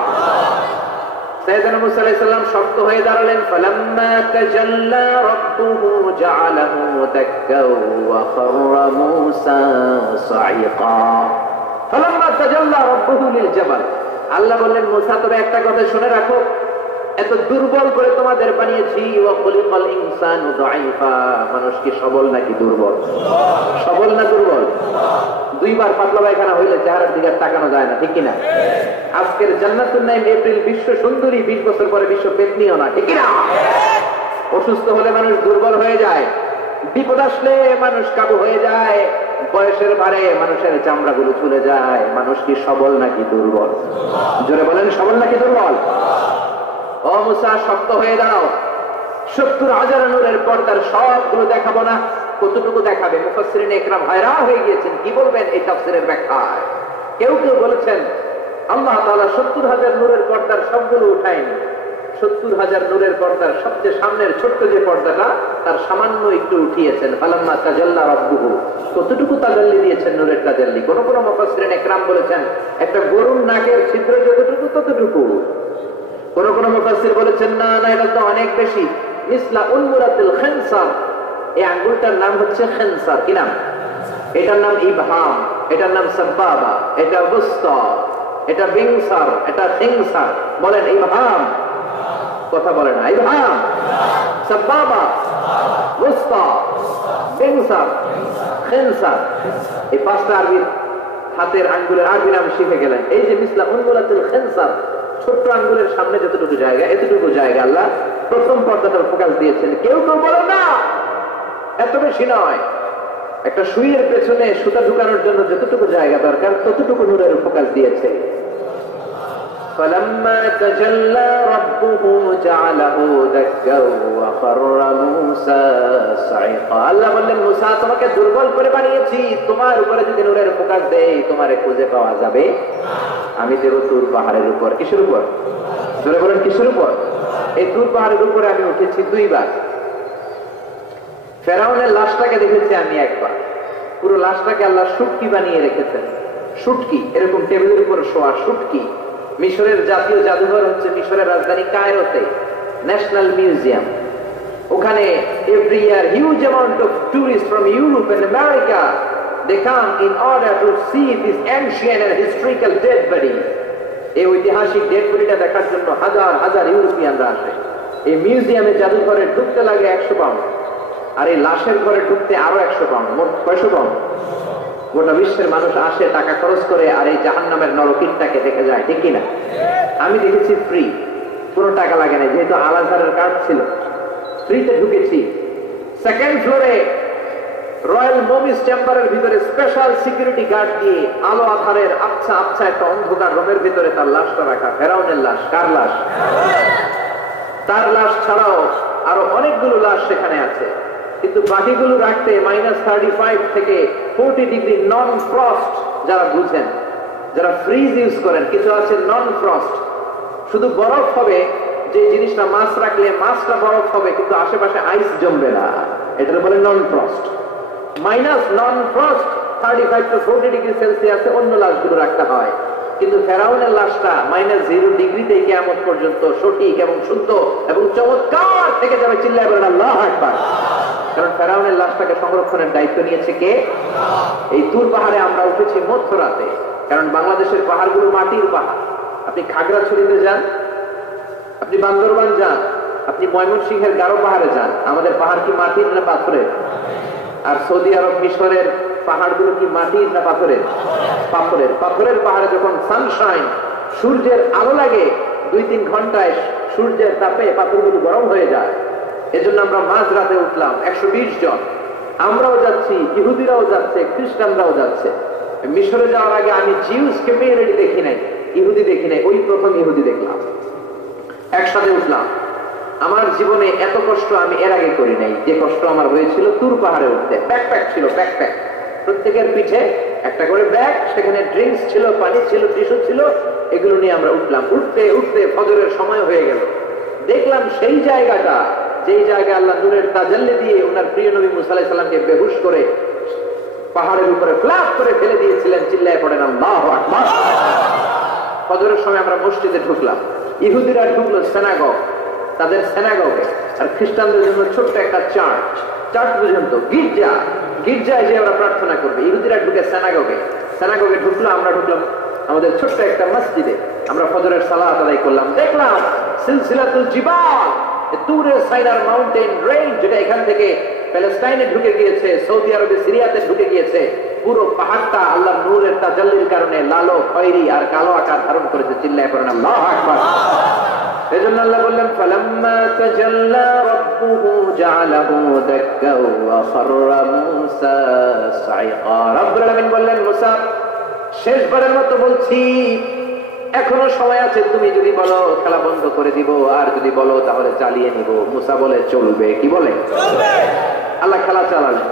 সাইয়েদনা মুসা আলাইহিস সালাম শক্ত হয়ে দাঁড়ালেন। ফালাম্মা তাজাল্লা রাব্বুহু জাআলাহু দাক্কাও ওয়া খাররা মুসা সাইকা। ফালাম্মা তাজাল্লা রাব্বুহু লিল জাবাল, আল্লাহ বললেন মুসা তবে একটা কথা শুনে রাখো, এত দুর্বল করে তোমাদের বানিয়েছি। ওয়া খুলিকাল ইনসানু দাঈফা, মানুষ কি সবল নাকি দুর্বল? সবল না দুর্বল? দুইবার পাতলা পায়খানা হইলে চেহারার দিকে তাকানো যায় না, ঠিক কিনা? আজকের জান্নাতুন নাঈম এপ্রিল বিশ্ব সুন্দরী, 20 বছর পরে বিশ্ব পেতনিও না, ঠিক কিনা? অসুস্থ হলে মানুষ দুর্বল হয়ে যায়, বিপদ আসলে মানুষ কাবু হয়ে যায়, বয়সের ভারে মানুষের চামড়াগুলো চলে যায়। মানুষ কি সবল নাকি দুর্বল? জোরে বলেন, সবল নাকি দুর্বল? ও মুসা শক্ত হয়ে দাও। 70,000 নূরের পর্দার সবগুলো দেখাবো না, কতটুকু দেখাবে? মুফাসসিরিন ইকরাম হয়রান হয়ে গিয়েছেন, কি বলবেন এই তাফসীরের ব্যাখ্যায়। কেউ কেউ বলেছেন আল্লাহ তাআলা 70,000 নূরের পর্দার সবগুলো উঠায়নি, 70,000 নূরের পর্দার সবচেয়ে সামনের ছোট্ট যে পর্দাটা তার সামান্য একটু উঠিয়েছেন। ফালাম্মা তাজাল্লা রাব্বুহু, কতটুকু তাজাল্লি দিয়েছেন নূরের তাজাল্লি? কোন কোন মুফাসসিরিন ইকরাম বলেছেন একটা গরুর নাকের ছিদ্র যতটুকু ততটুকু। কোন কোন মুফাসসির বলেছেন না না, এটা তো অনেক বেশি। মিসলা উলমুরাতিল খিনসার, এই আঙ্গুলটার নাম হচ্ছে খিনসার। কি নাম? এটার নাম ইবহাম, এটার নাম সাব্বাবা, এটা বুস্তা, এটা বিংসার, এটা খিনসার। বলেন ইবহাম, কথা বলে না। ইবহাম, সাব্বাবা, বুস্তা, বিংসার, খিনসার, এই পাঁচটা আরবি হাতের আঙ্গুলের আরবি নাম শিখে গেলেন। এই যে মিসলা উলমুরাতিল খিনসার, ছোট্ট আঙ্গুলের সামনে যতটুকু জায়গা, এতটুকু জায়গা আল্লাহ প্রথম পর্দাটার ফোকাস দিয়েছেন। কেউ কেউ বলো না এত বেশি নয়, একটা সুইয়ের পেছনে সুতা ঢুকানোর জন্য যতটুকু জায়গা দরকার ততটুকু নূরের ফোকাস দিয়েছে। فَلَمَّا تَجَلَّى رَبُّهُ جَعَلَهُ دَكًّا وَخَرَّ مُوسَى صَعِقًا। আল্লাহ বললেন মুসা তোমাকে দুর্বল করে বানিয়েছি, তোমার উপরে যদি নূরের ফোকাস দেই তোমারে খুঁজে পাওয়া যাবে। আমি দেব তুর পাহাড়ের উপর। কিসের উপর? জোরে বলেন কিসের উপর? এই তুর পাহাড়ের উপরে আমি উঠেছি 2 বার। ফেরাউনের লাশটাকে দেখেছি আমি একবার। পুরো লাশটাকে আল্লাহ শুটকি বানিয়ে রেখেছেন। শুটকি, এরকম টেবিলের উপর শোয়া শুটকি। মিশরের জাতীয় জাদুঘর হচ্ছে মিশরের রাজধানী কায়রোতে, ন্যাশনাল মিউজিয়াম। ওখানে every year huge amount of tourist from Europe and America they come in order to see this ancient and historical dead body. এই ঐতিহাসিক ডেড বডিটা দেখার জন্য হাজার হাজার ইউরোপিয়ানরা আসে। এই মিউজিয়ামে জাদুঘরে ঢুকতে লাগে 100 পাউন্ড, আর এই লাশের ঘরে ঢুকতে আরো 100 পাউন্ড, মোট 600 পাউন্ড। গোটা বিশ্বের মানুষ আসে টাকা খরচ করে আর এই জাহান্নামের নরকিটটাকে দেখে যায়, ঠিক কিনা? আমি দেখেছি ফ্রি, কোনো টাকা লাগে না, যেহেতু আল-আজহারের কার্ড ছিল, ফ্রিতে ঢুকেছি। সেকেন্ড ফ্লোরে রয়্যাল মমিস চেম্বারের ভিতরে স্পেশাল সিকিউরিটি গার্ড দিয়ে আলো আধারের আচ্ছা আচ্ছা একটা অন্ধকার রুমের ভিতরে তার লাশটা রাখা। ফেরাউনের লাশ। কার লাশ? তার লাশ ছাড়াও আরো অনেকগুলো লাশ সেখানে আছে, কিন্তু বাকিগুলো রাখতে -35 থেকে 40 ডিগ্রি নন ফ্রস্ট। যারা বুঝেন, যারা ফ্রিজ ইউজ করেন, কিছু আছে নন ফ্রস্ট, শুধু বরফ হবে, যে জিনিসটা মাছ রাখলে মাছটা বরফ হবে কিন্তু আশেপাশে আইস জমবে না, এটা বলে non frost. Minus non frost 35 to 40 degree সেলসিয়াসে অন্য লাশগুলো রাখতে হয়, কিন্তু ফেরাউনের লাশটা -0 ডিগ্রিতে কিয়ামত পর্যন্ত সঠিক এবং শুদ্ধ এবং চমৎকার থেকে যাবে। চিল্লায় বলেন আল্লাহু আকবার। কারণ ফেরাউনের লাশটাকে সংরক্ষণের দায়িত্ব নিয়েছে কে? এই তুর পাহাড়ে আমরা উঠেছি মধ্যরাতে, কারণ বাংলাদেশের পাহাড়গুলো মাটির পাহাড়। আপনি খাগড়াছড়িতে যান, আপনি বান্দরবান যান, আপনি ময়মনসিংহের গারো পাহাড়ে যান, আমাদের পাহাড় কি মাটির না পাথরের? আর সৌদি আরব মিশরের পাহাড়গুলো কি মাটির না পাথরের? পাথরের। পাথরের পাহাড়ে যখন সানশাইন, সূর্যের আলো লাগে, 2-3 ঘন্টায় সূর্যের তাপে পাথরগুলো গরম হয়ে যায়। এজন্য আমরা মাঝ রাতে উঠলাম 120 জন, আমরাও যাচ্ছি, ইহুদিরাও যাচ্ছে, খ্রিস্টানরাও যাচ্ছে। মিশরে যাওয়ার আগে আমি জিউস কমিউনিটি দেখি নাই, ইহুদি দেখি নাই, ওই প্রথম ইহুদি দেখলাম, একসাথে উঠলাম। আমার জীবনে এত কষ্ট আমি এর আগে করি নাই, যে কষ্ট আমার হয়েছিল তুর পাহাড়ে উঠতে। ব্যাকপ্যাক ছিল, ব্যাকপ্যাক, প্রত্যেকের পিঠে একটা করে ব্যাগ, সেখানে ড্রিঙ্কস ছিল, পানি ছিল, টিস্যু ছিল, এগুলো নিয়ে আমরা উঠলাম। উঠতে উঠতে ফজরের সময় হয়ে গেল। দেখলাম সেই জায়গাটা, যেই জায়গায় আল্লাহ নূরের তাজাল্লি দিয়ে ওনার প্রিয় নবী মুসা আলাইহিস সালামকে বেহুশ করে পাহাড়ের উপরে ফ্ল্যাট করে ফেলে দিয়েছিলেন। চিল্লায় পড়েন আল্লাহু আকবার। ফজরের সময় আমরা মসজিদে ঢুকলাম। ইহুদিরা ঢুকলো সিনাগগ, তাদের সিনাগগে, আর খ্রিস্টানদের জন্য ছোট্ট একটা চার্চ, চার্চ পর্যন্ত গির্জা, গির্জায় যে আমরা প্রার্থনা করবে। ইহুদিরা ঢুকে সিনাগগে, সিনাগগে ঢুকলো, আমরা ঢুকলাম আমাদের ছোট্ট একটা মসজিদে। আমরা ফজরের সালাত আদায় করলাম। দেখলাম সিলসিলাতুল জিবাল, তুরের সাইনার মাউন্টেন রেঞ্জ, যেটা এখান থেকে প্যালেস্টাইনে ঢুকে গিয়েছে, সৌদি আরবে, সিরিয়াতে ঢুকে গিয়েছে। পুরো পাহাড়টা আল্লাহর নূরের তাজাল্লির কারণে লালো, খয়েরি আর কালো আকার ধারণ করেছে। চিল্লায় পড়েন আল্লাহু আকবার। এজন্য আল্লাহ বললেন ফালাম্মা তাজাল্লা রাব্বুহু জাআলাহু দাক্কাও ওয়া খাররা মূসা সাইকা। রব্বুল আলামিন বললেন, মুসা, শেষবারের মতো বলছি, এখনো সময় আছে, তুমি যদি বলো খেলা বন্ধ করে দিব, আর যদি বলো তাহলে চালিয়ে নিব। মুসা বলে চলবে। কি বলে? চলবে। আল্লাহ খেলা চালালেন,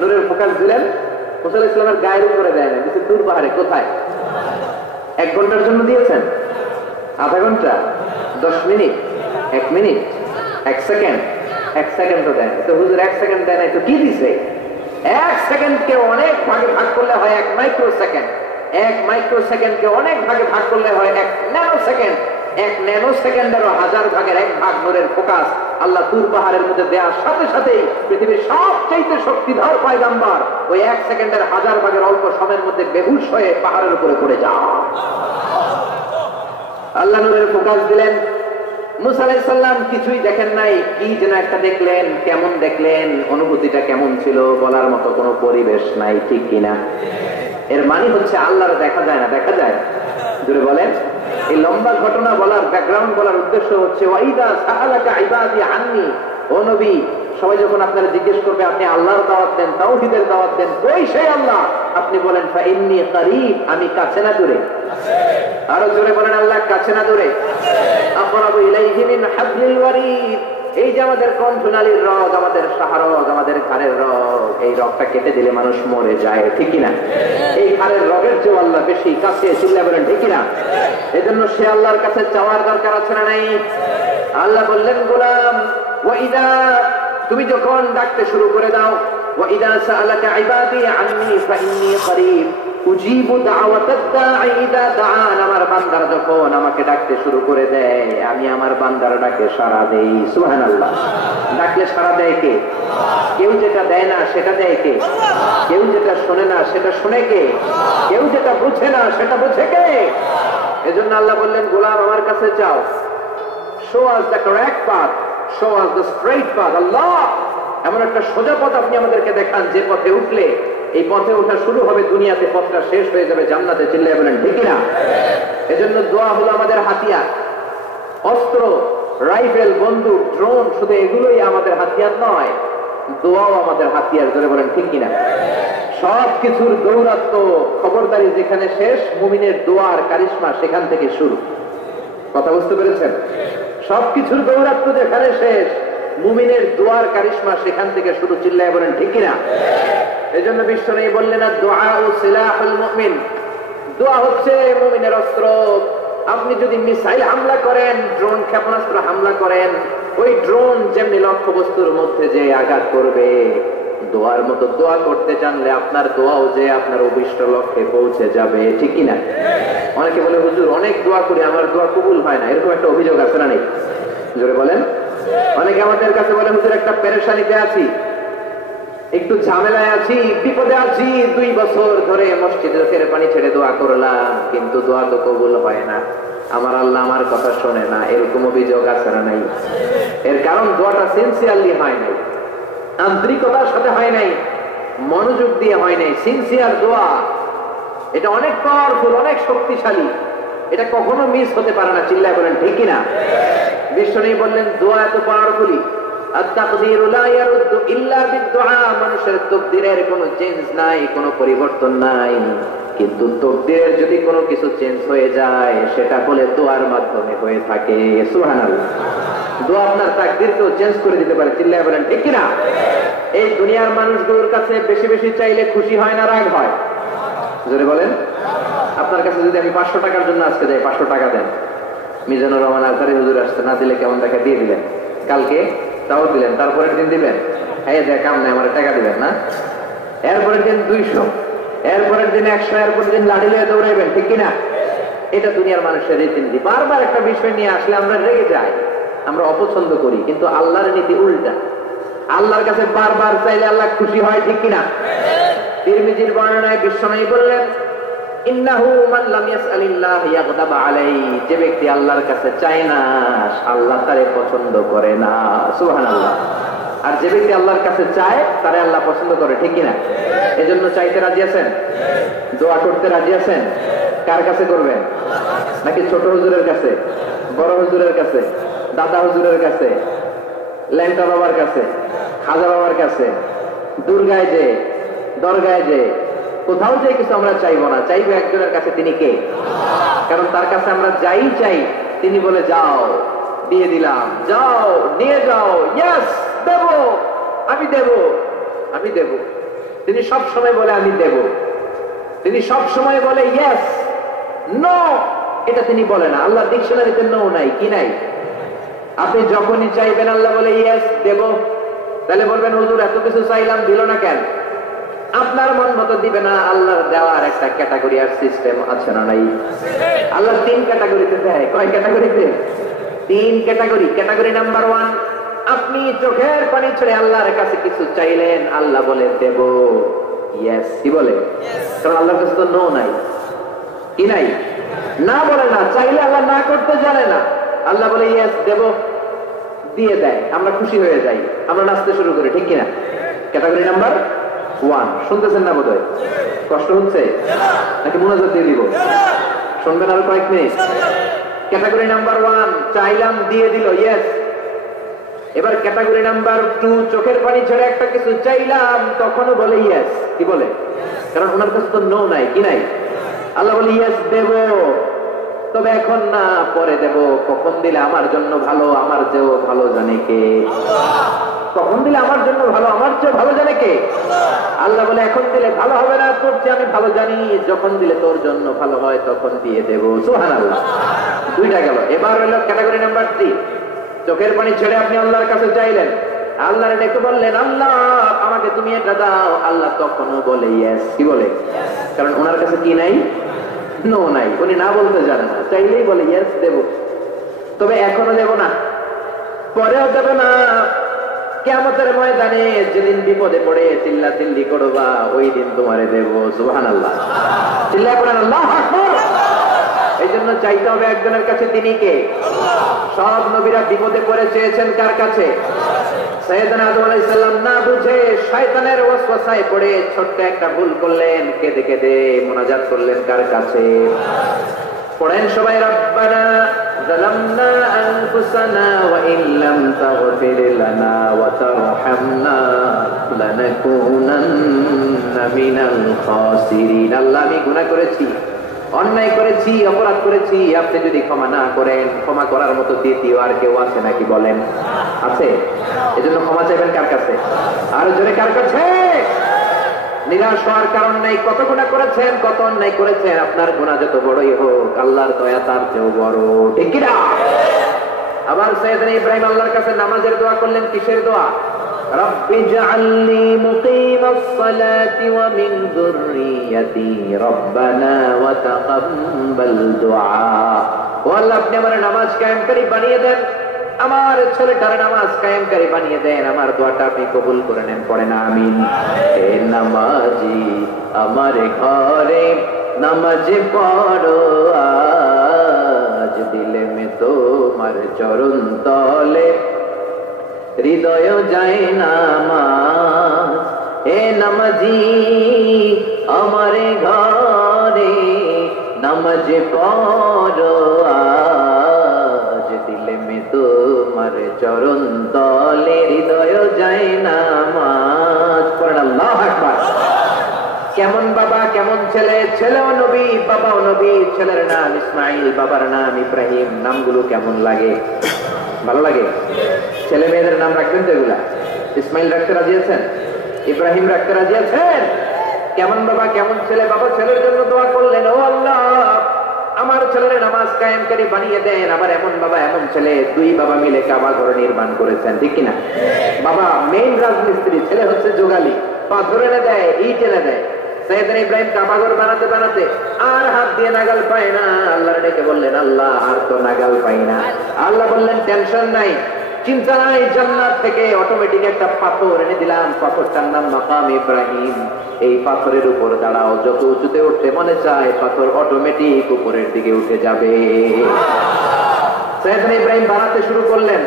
নূরের ফোকাস দিলেন। মুসা আলাইহিস সালামের গায়ের উপরে দেয় না, দিয়েছে দূর পাহাড়ে। কোথায়? 1 ঘন্টার জন্য দিয়েছেন, আধা ঘন্টা, 10 মিনিট, 1 মিনিট, 1 সেকেন্ড, 1 সেকেন্ডও দেয় না। তো হুজুর 1 সেকেন্ড দেয় নাই তো কি দিছে? 1 সেকেন্ডকে অনেক ভাগে ভাগ করলে হয় 1 মাইক্রো সেকেন্ড। 1 মাইক্রো সেকেন্ডকে অনেক ভাগে ভাগ করলে হয় 1 ন্যানো সেকেন্ড। 1 ন্যানো সেকেন্ডেরও 1000 ভাগের 1 ভাগ নূরের ফোকাস আল্লাহ তুর পাহাড়ের মধ্যে দেওয়ার সাথে সাথেই পৃথিবীর সবচেয়ে শক্তিধর পয়গম্বর ওই 1 সেকেন্ডের 1000 ভাগের অল্প সময়ের মধ্যে বেহুশ হয়ে পাহাড়ের উপরে পড়ে যায়। আল্লাহ নূরের ফোকাস দিলেন। মুসা আলাইহিস সালাম কিছুই দেখেন নাই, কি যেন একটা দেখলেন। কেমন দেখলেন? অনুভূতিটা কেমন ছিল বলার মতো কোনো পরিবেশ নাই, ঠিক কিনা? এর মানে হচ্ছে আল্লাহর দেখা যায় না, দেখা যায়? জোরে বলেন। এই লম্বা ঘটনা বলার, ব্যাকগ্রাউন্ড বলার উদ্দেশ্য হচ্ছে ওয়াইদা সাআলাকা ইবাদি আন্নি, ও নবী, সবাই যখন আপনারা জিজ্ঞেস করবে, আপনি আল্লাহর দাওয়াত দেন, তাওহীদের দাওয়াত দেন, কই সেই আল্লাহ? আপনি বলেন ফাইন্নী করিব, আমি কাছে না দূরে? আরো জোরে বলেন আল্লাহ কাছে না দূরে? আকরাবু ইলাইহি মিন হাবলিল ওয়ারিদ। এই যে আমাদের কণ্ঠনালীর রগ, আমাদের সাহারগ, আমাদের ঘাড়ের রগ, এই রগটা কেটে দিলে মানুষ মরে যায়, ঠিক কিনা? এই ঘাড়ের রগের চেয়ে আল্লাহ বেশি কাছে। চিল্লা বলেন ঠিক কিনা? এজন্য সে আল্লাহর কাছে চাওয়ার দরকার আছে না নাই? আল্লাহ বললেন, গোলাম, ওয়াইদা, তুমি যখন ডাকতে শুরু করে দাও, ওয়াইদা সাআলাকা ইবাদি আন্নী ফাইন্নী করিব উজিবু দাওয়াতাদ দাঈ ইযা দাআন। আমার বান্দারা যখন আমাকে ডাকতে শুরু করে দেয়, আমি আমার বান্দার ডাকে সাড়া দেই। সুবহানাল্লাহ। ডাকলে সাড়া দেয় কে? কেউ যেটা দেয় না সেটা দেয় কে? কেউ যেটা শোনে না সেটা শুনে কে? কেউ যেটা বুঝে না সেটা বুঝে কে? এজন্য আল্লাহ বললেন, গোলাম আমার কাছে চাও, show us the correct path, show us the straight path. আল্লাহ, এমন একটা সোজা পথ আপনি আমাদেরকে দেখান, যে পথে উঠলে এই পথে ওঠা শুরু হবে দুনিয়াতে, পথটা শেষ হয়ে যাবে জান্নাতে। চিল্লায় বলেন ঠিক না? এজন্য দোয়া হলো আমাদের হাতিয়ার। অস্ত্র, রাইফেল, বন্দুক, ড্রোন, শুধু এগুলোই আমাদের হাতিয়ার নয়, দোয়াও আমাদের হাতিয়ার। ধরে বলেন ঠিক কিনা? সব কিছুর দৌরাত্ম, খবরদারি যেখানে শেষ, মুমিনের দোয়ার কারিশমা সেখান থেকে শুরু। কথা বুঝতে পেরেছেন? সবকিছুর দৌরাত্ম যেখানে শেষ, মুমিনের দোয়ার কারিশমা সেখান থেকে শুরু। চিল্লায় বলেন ঠিক কিনা? এজন্য বিশ্বনবী বললেন, দুআউ সিলাহুল মুমিন, দোয়া হচ্ছে মুমিনের অস্ত্র। আপনি যদি মিসাইল হামলা করেন, ড্রোন ক্ষেপণাস্ত্র হামলা করেন, ওই ড্রোন যেমনি লক্ষ্যবস্তুর মধ্যে যে আঘাত করবে, দোয়ার মতো দোয়া করতে জানলে আপনার দোয়াও যে আপনার অভিষ্ট লক্ষ্যে পৌঁছে যাবে, ঠিক কিনা? অনেকে বলে, হুজুর অনেক দোয়া করি, আমার দোয়া কবুল হয় না, এরকম একটা অভিযোগ আছে না নেই? জোরে বলেন। অনেকে আমাদের কাছে বলে, হুজুর একটা পেরেশানিতে আছি, একটু ঝামেলায় আছি, বিপদে আছি, 2 বছর ধরে মসজিদে ফেরে পানি ছেড়ে দোয়া করলাম, কিন্তু দোয়া তো কবুল হয় না, আমার আল্লাহ আমার কথা শোনে না। এরকম অভিযোগ আছে না নাই? এর কারণ দোয়াটা সিনসিয়ারলি হয় নাই, আন্তরিকতার সাথে হয় নাই, মনোযোগ দিয়ে হয় নাই। সিনসিয়ার দোয়া এটা অনেক পাওয়ারফুল, অনেক শক্তিশালী, এটা কখনো মিস হতে পারে না। চিল্লায় বলেন ঠিক কিনা? বিশ্বনবী বললেন, দোয়া এত পাওয়ারফুলি, আত-তাকদীরু লা ইয়ারুদ্দু ইল্লা বিদ-দুআ, মানুষের তাকদীরের কোনো চেঞ্জ নাই, কোনো পরিবর্তন নাই, কিন্তু তাকদীরের যদি কোনো কিছু চেঞ্জ হয়ে যায় সেটা বলে দোয়ার মাধ্যমে হয়ে থাকে। সুবহানাল্লাহ। দোয়া আপনার তাকদীরকেও চেঞ্জ করে দিতে পারে। চিল্লায়ে বলেন ঠিক কিনা? এই দুনিয়ার মানুষগুলোর কাছে বেশি বেশি চাইলে খুশি হয় না রাগ হয়? জোরে বলেন। আপনার কাছে যদি আমি 500 টাকার জন্য আজকে যাই, 500 টাকা দেন। মিজানুর রহমান আজহারি হুজুর আসছে, না দিলে কেমন দেখা দিয়ে দিলেন, কালকে তাও দিলেন, তারপরের দিন দিবেন, এই দেখ কাম নাই আমার টাকা দিবেন না, এরপরের দিন 200, এরপরের দিন 100, এরপরের দিন লাঠি লিয়ে দৌড়াইবেন, ঠিক কিনা? এটা দুনিয়ার মানুষের রীতিনীতি। বারবার একটা বিষয় নিয়ে আসলে আমরা রেগে যাই, আমরা অপছন্দ করি, কিন্তু আল্লাহর নীতি উল্টা। আল্লাহর কাছে বারবার চাইলে আল্লাহ খুশি হয়, ঠিক কিনা? তিরমিজির বর্ণনায় বিশ্বনবী বললেন, ইন্নাহু মান লাম ইয়াসআলিল্লাহ ইয়াগদাব আলাইহি, যে ব্যক্তি আল্লাহর কাছে চায় না আল্লাহ তারে পছন্দ করে না। সুবহানাল্লাহ। আর যে ব্যক্তি আল্লাহর কাছে চায় তারে আল্লাহ পছন্দ করে, ঠিক কিনা? এজন্য চাইতে রাজি আছেন? দোয়া করতে রাজি আছেন? কার কাছে করবেন? নাকি ছোট হুজুরের কাছে, বড় হুজুরের কাছে, দাদা হুজুরের কাছে, ল্যাংটা বাবার কাছে, খাজা বাবার কাছে, দুর্গায় যে, দরগায় যে, কোথাও যে কিছু আমরা চাইবো না, চাইবো একজনের কাছে। তিনি কে? কারণ তার কাছে আমরা যাই চাই তিনি বলে যাও, দিয়ে দিলাম, যাও নিয়ে যাও, ইয়েস দেব, আমি দেব, আমি দেব। তিনি সব সময় বলে আমি দেব। তিনি সব সময় বলে ইয়েস, নো এটা তিনি বলে না। আল্লাহ ডিকশনারিতে নো নাই, কি নাই? আপনি যখনই চাইবেন আল্লাহ বলে ইয়েস দেব। তাহলে বলবেন হুজুর এত কিছু চাইলাম দিল না কেন? আপনার মন মতো দিবে না। আল্লাহর দেওয়ার একটা ক্যাটাগরি আর সিস্টেম আছে না নাই? আল্লাহ 3 ক্যাটাগরিতে দেয়। কয় ক্যাটাগরিতে? 3 ক্যাটাগরি। ক্যাটাগরি নাম্বার 1, আপনি চোখের পানি ছেড়ে আল্লাহর কাছে কিছু চাইলেন, আল্লাহ বলে দেব, ইয়েস। কি বলে? কারণ আল্লাহর কাছে তো নো নাই, কি নাই? না বলে না। চাইলে আল্লাহ না করতে জানে না, আল্লাহ বলে ইয়েস দেব, দিয়ে দেয়। আমরা খুশি হয়ে যাই, আমরা নাচতে শুরু করি, ঠিক কিনা? Category number 1। শুনতেছেন না বোধহয়? কষ্ট হচ্ছে নাকি মনোযোগ দিয়ে দিব? শুনবেন আরো কয়েক মিনিট। ক্যাটাগরি নাম্বার 1, চাইলাম দিয়ে দিল, ইয়েস। এবার ক্যাটাগরি নাম্বার 2, চোখের পানি ছেড়ে একটা কিছু চাইলাম, তখনও বলে ইয়েস। কি বলে? কারণ ওনার কাছে তো নো নাই, কি নাই? আল্লাহ বলে ইয়েস দেব, তবে এখন না, পরে দেব। কখন দিলে আমার জন্য ভালো, আমার চেয়েও ভালো জানে কে? কখন দিলে আমার জন্য ভালো, আমার চেয়ে ভালো জানে কে? আল্লাহ বলে এখন দিলে ভালো হবে না, তোর চেয়ে আমি ভালো জানি, যখন দিলে তোর জন্য ভালো হয় তখন দিয়ে দেব। সুবহানাল্লাহ। 2টা গেল। এবার হলো ক্যাটাগরি নাম্বার 3, চোখের পানি ছেড়ে আপনি আল্লাহর কাছে চাইলেন, আল্লাহরে ডেকে বললেন আল্লাহ আমাকে তুমি এটা দাও, আল্লাহ তখনও বলে ইয়েস। কি বলে? কারণ ওনার কাছে কি নাই? নো নাই। উনি না বলতে জানেন না, চাইলেই বলে ইয়েস দেব, তবে এখনো দেব না, পরেও দেব না। কিয়ামতের ময়দানে যেদিন বিপদে পড়ে চিল্লাচিল্লি করবা, ওই দিন তোমারে দেব। সুবহানাল্লাহ। চিল্লায় পড়েন আল্লাহু আকবার। এই জন্য চাইতে হবে একজনের কাছে, তিনি কে? সব নবীরা বিপদে পড়ে চেয়েছেন কার কাছে? সাইয়েদনা আদম আলাইহিস সালাম না বুঝে শয়তানের ওয়াসওয়াসায় পড়ে ছোট্ট একটা ভুল করলেন, কেঁদে কেঁদে মুনাজাত করলেন কার কাছে? পড়েন সবাই, রব্বানা যালামনা আনফুসানা ওয়া ইল্লাম তাগফির লানা ওয়া তারহামনা লানাকুনান্না মিনাল খাসিরিন। আল্লাহ আমি গুনাহ করেছি, অন্যায় করেছি, অপরাধ করেছি, আপনি যদি ক্ষমা না করেন, ক্ষমা করার মতো দ্বিতীয় আর কেউ আছে নাকি বলেন? আছে? এজন্য ক্ষমা চাইবেন কার কাছে? আর জোরে কার কাছে? নিরাশ হওয়ার কারণ নাই। কত গুনাহ করেছেন, কত অন্যায় করেছেন, আপনার গুনাহ যত বড়ই হোক আল্লাহর দয়া তার চেয়েও বড়, ঠিক কি না? আবার সাইয়েদনা ইব্রাহিম আল্লাহর কাছে নামাজের দোয়া করলেন। কিসের দোয়া? রব্বি জাআলনি মুকিমাস সালাতি ওয়া মিন যুররিয়াতি রব্বানা ওয়া তাকাব্বাল দুআ। ও আল্লাহ আপনি আমার নামাজ কায়েমকারী বানিয়ে দেন, আমার ছেলেটার নামাজ কায়েমকারী বানিয়ে দেন, আমার দোয়াটা আপনি কবুল করে নেন। পড়েন আমিন। হে নামাজি আমার ঘরে নামাজ পড়ো আজ, দিলে মে তোমার চরণ তলে হৃদয় যায় নামাজ। হে নামাজি আমার ঘরে নামাজ পড়ো আজ, দিলে মে তোমার চরণ তলে হৃদয় কেমন বাবা কেমন ছেলে, ছেলেও নবী বাবাও নবী, ছেলের নাম ইসমাইল বাবার নাম ইব্রাহিম, নামগুলো কেমন লাগে? ভালো লাগে? ছেলে মেয়েদের নাম রাখবেন তো এগুলা? ইসমাইল রাখতে রাজি আছেন? ইব্রাহিম রাখতে রাজি আছেন? কেমন বাবা কেমন ছেলে, বাবা ছেলের জন্য দোয়া করলেন, ও আল্লাহ আমার ছেলের নামাজ কায়েমকারী বানিয়ে দেন। আবার এমন বাবা এমন ছেলে, দুই বাবা মিলে কাবা ঘর নির্মাণ করেছেন, ঠিক কিনা? বাবা মেইন রাজমিস্ত্রি, ছেলে হচ্ছে যোগালী, পাথর এনে দেয়, ইট এনে দেয়। সাইয়েদনা ইব্রাহিম কাবা ঘর বানাতে বানাতে আর হাত দিয়ে নাগাল পায় না, আল্লাহর ডেকে বললেন, আল্লাহ আর তো নাগাল পাই না। আল্লাহ বললেন, টেনশন নাই, চিন্তা নাই, জান্নাত থেকে অটোমেটিক একটা পাথর এনে দিলাম, পাথরটার নাম মাকাম ইব্রাহিম। এই পাথরের উপর দাঁড়াও, যত উঁচুতে উঠতে মনে চায় পাথর অটোমেটিক উপরের দিকে উঠে যাবে। সাইয়েদনা ইব্রাহিম বানাতে শুরু করলেন।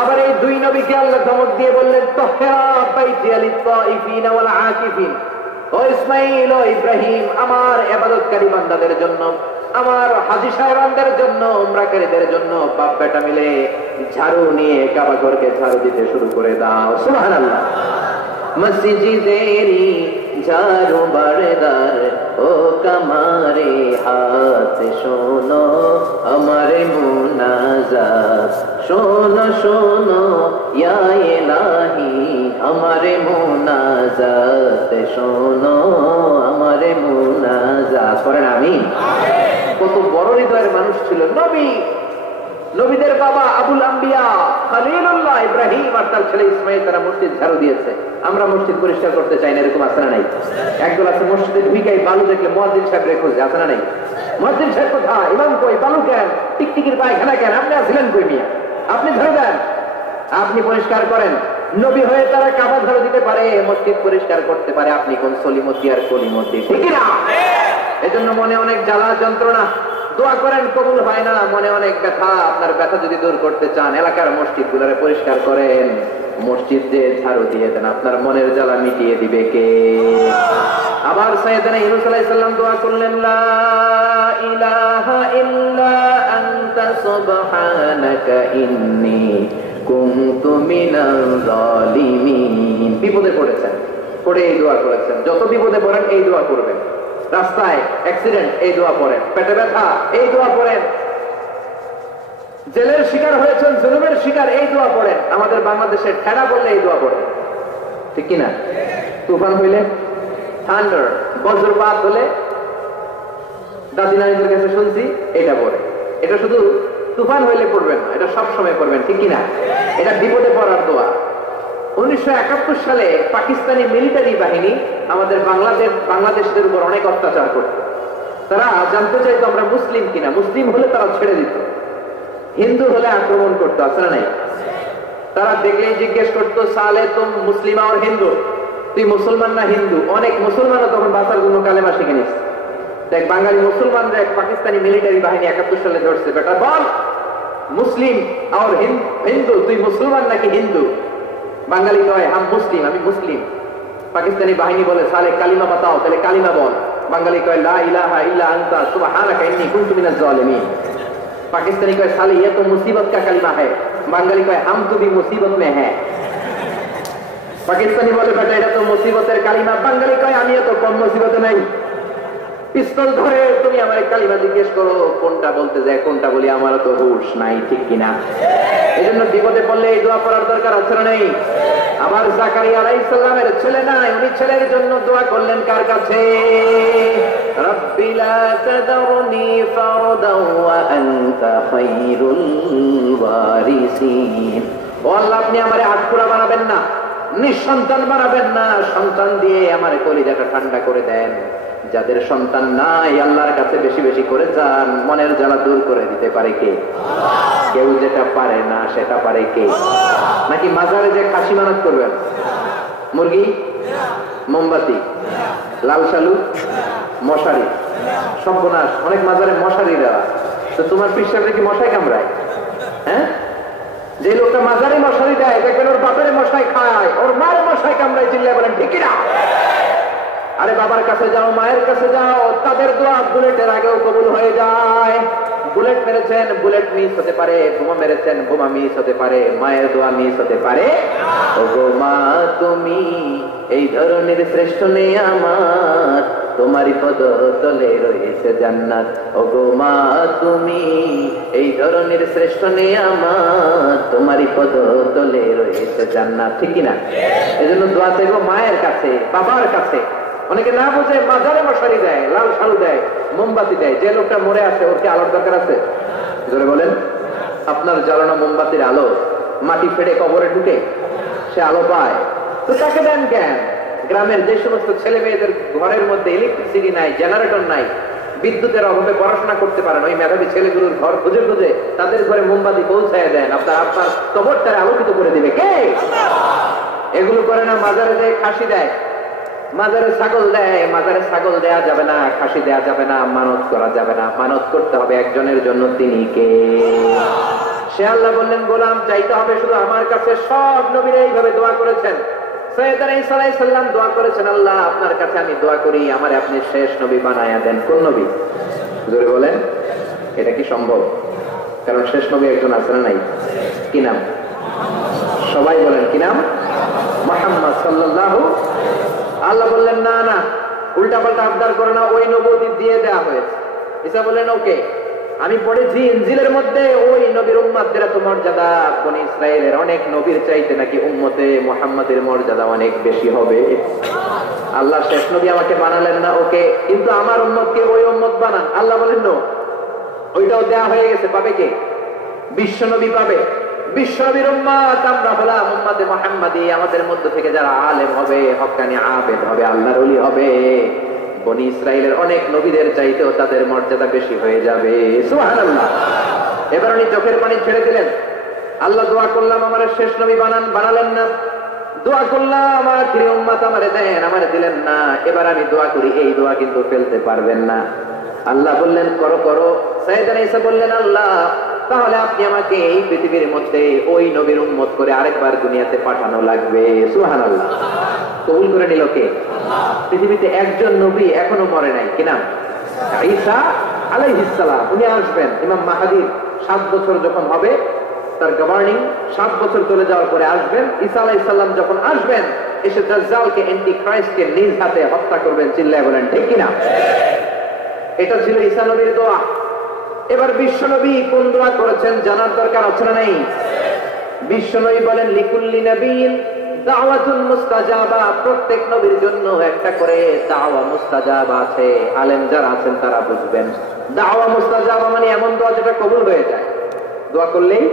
আবার এই দুই নবীকে আল্লাহ ধমক দিয়ে বললেন, তাহরা বাইতি লিত-তাইফিন ওয়াল আকিফিন। ও ইসমাইল ও ইব্রাহিম, আমার ইবাদতকারী বান্দাদের জন্য, আমার হাজী সাহেবানদের জন্য, উমরাকারীদের জন্য বাপ বেটা মিলে ঝাড়ু নিয়ে কাবা ঘরকে ঝাড়ু দিতে শুরু করে দাও। সুবহানাল্লাহ। মসজিদেরি ঝাড়ু বারদার ও কামারে হাত শোনো আমার মুনাজাত, শোনো শোনো ইয়া ইলাহি আমার মুনাজাত, শোনো আমার মুনাজাত। করেন আমিন। কত বড় হৃদয়ের মানুষ ছিল নবী, নবীদের বাবা আবুল আম্বিয়া খলিলুল্লাহ ইব্রাহিম আর তার ছেলে ইসমাইল, তারা মসজিদ ঝাড়ু দিয়েছে। আমরা মসজিদ পরিষ্কার করতে চাই না, এরকম আছে না নাই? একদল আছে মসজিদে ঢুকাই বালু দেখলে মুয়াজ্জিন সাহেব রে খোঁজে, আছে না নাই? মুয়াজ্জিন সাহেব কোথায়, ইমাম কই, বালু কেন, টিকটিকির পায়খানা কেন, আপনি আসলেন কই মিয়া? আপনি ধরে দেন, আপনি পরিষ্কার করেন। নবী হয়ে তারা কাবা ঝাড়ু দিতে পারে, মসজিদ পরিষ্কার করতে পারে, আপনি কোন সলিমতি আর কলিমতি, ঠিক না? এজন্য মনে অনেক জ্বালা যন্ত্রণা, দোয়া করেন কবুল হয় না, মনে অনেক ব্যথা। আপনার ব্যথা যদি দূর করতে চান, এলাকার মসজিদ গুলারে পরিষ্কার করেন, মসজিদ যে ঝাড়ু দিয়ে দেন, আপনার মনের জ্বালা মিটিয়ে দিবে কে? আবার সাইয়েদনা ইউনূস আলাইহিস সালাম দোয়া করলেন, লা ইলাহা ইল্লা আনতা সুবহানাকা ইন্নী কুনতু মিনাল যালিমিন। বিপদে পড়েছেন, পড়ে এই দোয়া করেছেন। যত বিপদে পড়েন এই দোয়া করবেন। রাস্তায় অ্যাক্সিডেন্ট, এই দোয়া পড়েন। পেটে ব্যথা, এই দোয়া পড়েন। জেলের শিকার হয়েছেন, জুলুমের শিকার, এই দোয়া পড়েন। আমাদের বাংলাদেশে ঠেড়া পড়লে এই দোয়া পড়েন, ঠিক কিনা? তুফান হইলে, থান্ডার, বজ্রপাত হলে, দাদি নানিদের কাছে শুনছি এটা পড়ে। এটা শুধু তুফান হইলে পড়বেন না, এটা সব সময় পড়বেন, ঠিক কিনা? এটা বিপদে পড়ার দোয়া। 1971 সালে পাকিস্তানি মিলিটারি বাহিনী আমাদের বাংলাদেশদের উপর অনেক অত্যাচার করত। তারা জানতে চাইতো আমরা মুসলিম কিনা, মুসলিম হলে তারা ছেড়ে দিত, হিন্দু হলে আক্রমণ করতো, আছে না নাই? তারা দেখলেই জিজ্ঞেস করতো, সালে তুম মুসলিমা আর হিন্দু, তুই মুসলমান না হিন্দু? অনেক মুসলমানও তখন বাঁচার জন্য কালেমা শিখে নিচ্ছে। দেখ বাঙালি মুসলমানরা এক পাকিস্তানি মিলিটারি বাহিনী 71 সালে ধরছে, বেটা বল মুসলিম আর হিন্দু, তুই মুসলমান নাকি হিন্দু? বাঙালি কয় হাম মুসলিম, আমি মুসলিম। পাকিস্তানি বাহিনী বলে, সালে কালিমা বাতাও, তাহলে কালিমা বল। বাঙালি কয় লা ইলাহা ইল্লা আনতা সুবহানাকা ইন্নী কুনতু মিনাজ জালিমিন। पाकिस्तानी कहे साले ये तो मुसीबत का कलमा है, बंगाली कहे हम तो भी मुसीबत में है। पाकिस्तानी बोले बेटा এটা তো মুসিবতের কালিমা, বাঙালি কয় আমি তো কম মুসিবতে নাই। পিস্তল ধরে তুমি আমারে কালিমা জিজ্ঞেস করো কোনটা বলতে যায় কোনটা বলি, আমার তো হুঁশ নাই, ঠিক কিনা? এজন্য বিপদে পড়লে এই দোয়া পড়ার দরকার আছে না নেই? আবার জাকারিয়া আলাইহিস সালামের ছেলে নাই, উনি ছেলের জন্য দোয়া করলেন কার কাছে? রব্বি লা তাদারনি ফারদান ওয়া আনতা খায়রুল ওয়ারিসিন। ও আল্লাহ আপনি আমারে আটপুরা বানাবেন না, নিঃসন্তান বানাবেন না, সন্তান দিয়ে আমার কলিজাটা ঠান্ডা করে দেন। যাদের সন্তান নাই আল্লাহর কাছে বেশি বেশি করে চান, মনের জ্বালা দূর করে দিতে পারে কে? কেউ যেটা পারে না সেটা পারে কে? নাকি মাজারে যে খাসি মানত করবেন, মুরগি, মোমবাতি, লাল শালু, মশারি, সর্বনাশ। অনেক মাজারে মশারি দেওয়া, তো তোমার পিসারে কি মশাই কামড়ায়? হ্যাঁ, যে লোকটা মাজারে মশারি দেয় দেখবেন ওর বাপের মশাই খায়, ওর মায়ের মশাই কামড়ায়, চিল্লায় বলেন ঠিক না? আরে বাবার কাছে যাও, মায়ের কাছে যাও, তাদের দোয়া বুলেটের আগেও কবুল হয়ে যায়। বুলেট মেরেছেন, বুলেট মিস হতে পারে, বোমা মেরেছেন, বোমা মিস হতে পারে, মায়ের দোয়া মিস হতে পারে। ওগো মা তুমি এই ধরনের শ্রেষ্ঠ নিয়ামত, তোমারই পদ তলে রয়েছে জান্নাত। ওগো মা তুমি এই ধরনের শ্রেষ্ঠ নিয়ামত, তোমারই পদ তলে রয়েছে জান্নাত। ঠিক কিনা? এজন্য দোয়া চাইবো মায়ের কাছে, বাবার কাছে। অনেকে না বোঝে মাজারে মশারি দেয়, লাল শালু দেয়, মোমবাতি দেয়। যে লোকটা মরে আসে ওর কি আলোর দরকার আছে? জোরে বলেন। আপনার জ্বালানো মোমবাতির আলো মাটি ফেড়ে কবরে ঢুকে সে আলো পায়, তো তাকে দেন জ্ঞান। গ্রামের যে সমস্ত ছেলে মেয়েদের ঘরের মধ্যে ইলেকট্রিসিটি নাই, জেনারেটর নাই, বিদ্যুতের অভাবে পড়াশোনা করতে পারেন, ওই মেধাবী ছেলেগুলোর ঘর খুঁজে খুঁজে তাদের ঘরে মোমবাতি পৌঁছায় দেন। আপনার কবরটারে আলোকিত করে দিবে কে? এগুলো করে না। মাজারে দেয়, খাসি দেয়, মাজারে ছাগল দেয়। মাজারে ছাগল দেয়া যাবে না, খাসি দেয়া যাবে না, মানত করা যাবে না। মানত করতে হবে একজনের জন্য, তিনি কে? সে আল্লাহ বললেন গোলাম চাইতে হবে শুধু আমার কাছে। সব নবীরা এইভাবে দোয়া করেছেন। সৈয়দনা ঈসা আলাইহিস সালাম দোয়া করেছেন, আল্লাহ আপনার কাছে আমি দোয়া করি আমারে আপনি শেষ নবী বানায়া দেন। কোন নবী? জোরে বলেন। এটা কি সম্ভব? কারণ শেষ নবী একজন আছে না নাই? কি নাম? সবাই বলেন কি নাম? মুহাম্মদ সাল্লাল্লাহু। আল্লাহ বললেন না না, উল্টা পাল্টা আবদার করে না, ওই নবুয়ত দিয়ে দেয়া হয়েছে। ঈসা বললেন ওকে, আমি পড়েছি ইনজিলের মধ্যে ওই নবীর উম্মতদের এত মর্যাদা, বনি ইসরায়েলের অনেক নবীর চাইতে নাকি উম্মতে মুহাম্মাদের মর্যাদা অনেক বেশি হবে। আল্লাহ শেষ নবী আমাকে বানালেন না, ওকে, কিন্তু আমার উম্মতকে ওই উম্মত বানান। আল্লাহ বলেন নো, ওইটাও দেয়া হয়ে গেছে। পাবে কে? বিশ্ব নবী পাবে। বিশ্বনবীর উম্মত আমরা হলাম উম্মতে মুহাম্মাদি। আমাদের মধ্য থেকে যারা আলেম হবে, হক্কানি আবেদ হবে, আল্লাহর ওলি হবে, বনি ইসরাইলের অনেক নবীদের চাইতেও তাদের মর্যাদা বেশি হয়ে যাবে। সুবহানাল্লাহ। এবার উনি চোখের পানি ছেড়ে দিলেন। আল্লাহ দোয়া করলাম আমার শেষ নবী বানান, বানালেন না। দোয়া করলাম আমার প্রিয় উম্মত আমারে দেন, আমারে দিলেন না। এবার আমি দোয়া করি, এই দোয়া কিন্তু ফেলতে পারবেন না। আল্লাহ বললেন করো করো। সাইয়েদনা ঈসা বললেন আল্লাহ তাহলে আপনি আমাকে এই পৃথিবীর মধ্যে ওই নবীর উম্মত করে আরেকবার দুনিয়াতে পাঠানো লাগবে। সুবহানাল্লাহ। কবুল করে নিল কে? পৃথিবীতে একজন নবী এখনো মরে নাই। কি নাম? ঈসা আলাইহিস সালাম। উনি আসবেন। ইমাম মাহদী 7 বছর যখন হবে, তার গভর্নিং 7 বছর চলে যাওয়ার পরে আসবেন। ঈসা আলাইহিস সালাম যখন আসবেন, এসে দাজ্জালকে, অ্যান্টি ক্রাইস্টকে নিজ হাতে হত্যা করবেন। চিল্লায় বলেন ঠিক কিনা? এটা ছিল ঈসা নবীর দোয়া। এবার বিশ্বনবী কোন দোয়া করেছেন জানার দরকার আছে না নাই? বিশ্বনবী বলেন লিকুল্লি নবিয়্যিন দাওয়াতুন মুস্তাজাবা। প্রত্যেক নবীর জন্য একটা করে দাওয়া মুস্তাজাবা আছে। আলেম যারা আছেন তারা বুঝবেন। দাওয়া মুস্তাজাবা মানে এমন দোয়া যেটা কবুল হয়ে যায়। দোয়া করলেই,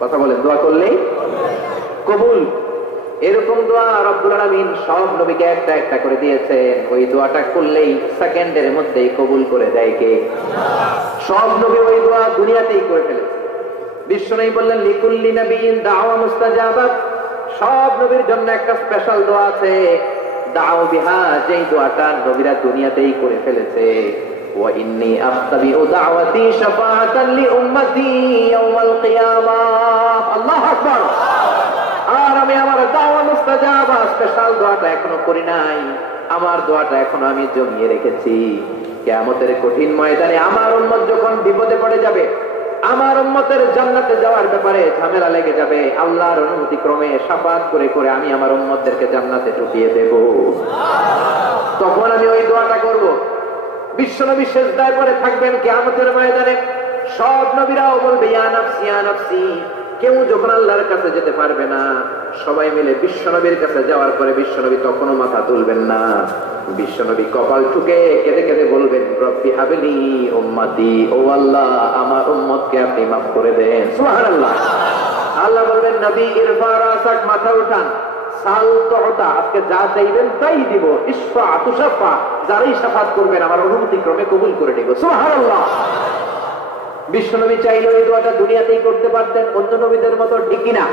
কথা বলেন, দোয়া করলেই কবুল। এরকম দোয়া রব্বুল আলামিন সব নবীকে একটা একটা করে দিয়েছেন। ওই দোয়াটা করলেই সেকেন্ডের মধ্যেই কবুল করে দেয় কে? সব নবী ওই দোয়া দুনিয়াতেই করে ফেলেছে। বিশ্বনবী বললেন লিকুল্লি নবিয়্যিন দাওয়া মুস্তাজাবা। সব নবীর জন্য একটা স্পেশাল দোয়া আছে, দাও বিহা, যেই দোয়াটা নবীরা দুনিয়াতেই করে ফেলেছে। ওয়া ইন্নী আফতাবিউ দাওয়াতি শাফাআতান লি উম্মতি ইয়াউমাল কিয়ামাহ। আল্লাহু আকবার। আর আমি আমার দাওয়া মুস্তাজাবা স্পেশাল দোয়াটা এখনো করি নাই। আমার দোয়াটা এখনো আমি জমিয়ে রেখেছি। কিয়ামতের কঠিন ময়দানে আমার উম্মত যখন বিপদে পড়ে যাবে, আমার উম্মতের জান্নাতে যাওয়ার ব্যাপারে ঝামেলা লেগে যাবে, আল্লাহর অনুমতি ক্রমে শাফাত করে করে আমি আমার উম্মতদেরকে জান্নাতে ঢুকিয়ে দেব। তখন আমি ওই দোয়াটা করব। বিশ্বনবী সিজদায় পড়ে থাকবেন কিয়ামতের ময়দানে। সব নবীরাও বলবে ইয়া নাফসি ইয়া নাফসি। কেউ যখন আল্লাহর কাছে যেতে পারবে না, সবাই মিলে বিশ্বনবীর কাছে যাওয়ার পরে বিশ্বনবী তখনও মাথা তুলবেন না। বিশ্বনবী কপাল ঠুকে কেঁদে কেঁদে বলবেন রব্বি হাবলি উম্মতি। ও আল্লাহ আমার উম্মতকে আপনি মাফ করে দেন। সুবহানাল্লাহ। আল্লাহ বলবেন নবী ইরফা রাসাক, মাথা উঠান, সাল তুতা, আজকে যা চাইবেন তাই দিব। ইশফা তুশাফা, যারাই শাফাত করবেন আমার অনুমতি ক্রমে কবুল করে নিব। সুবহানাল্লাহ। বিশ্বনবী চাইলে এই দোয়াটা দুনিয়াতেই করতে পারতেন অন্য নবীদের মতো, ঠিক কিনা?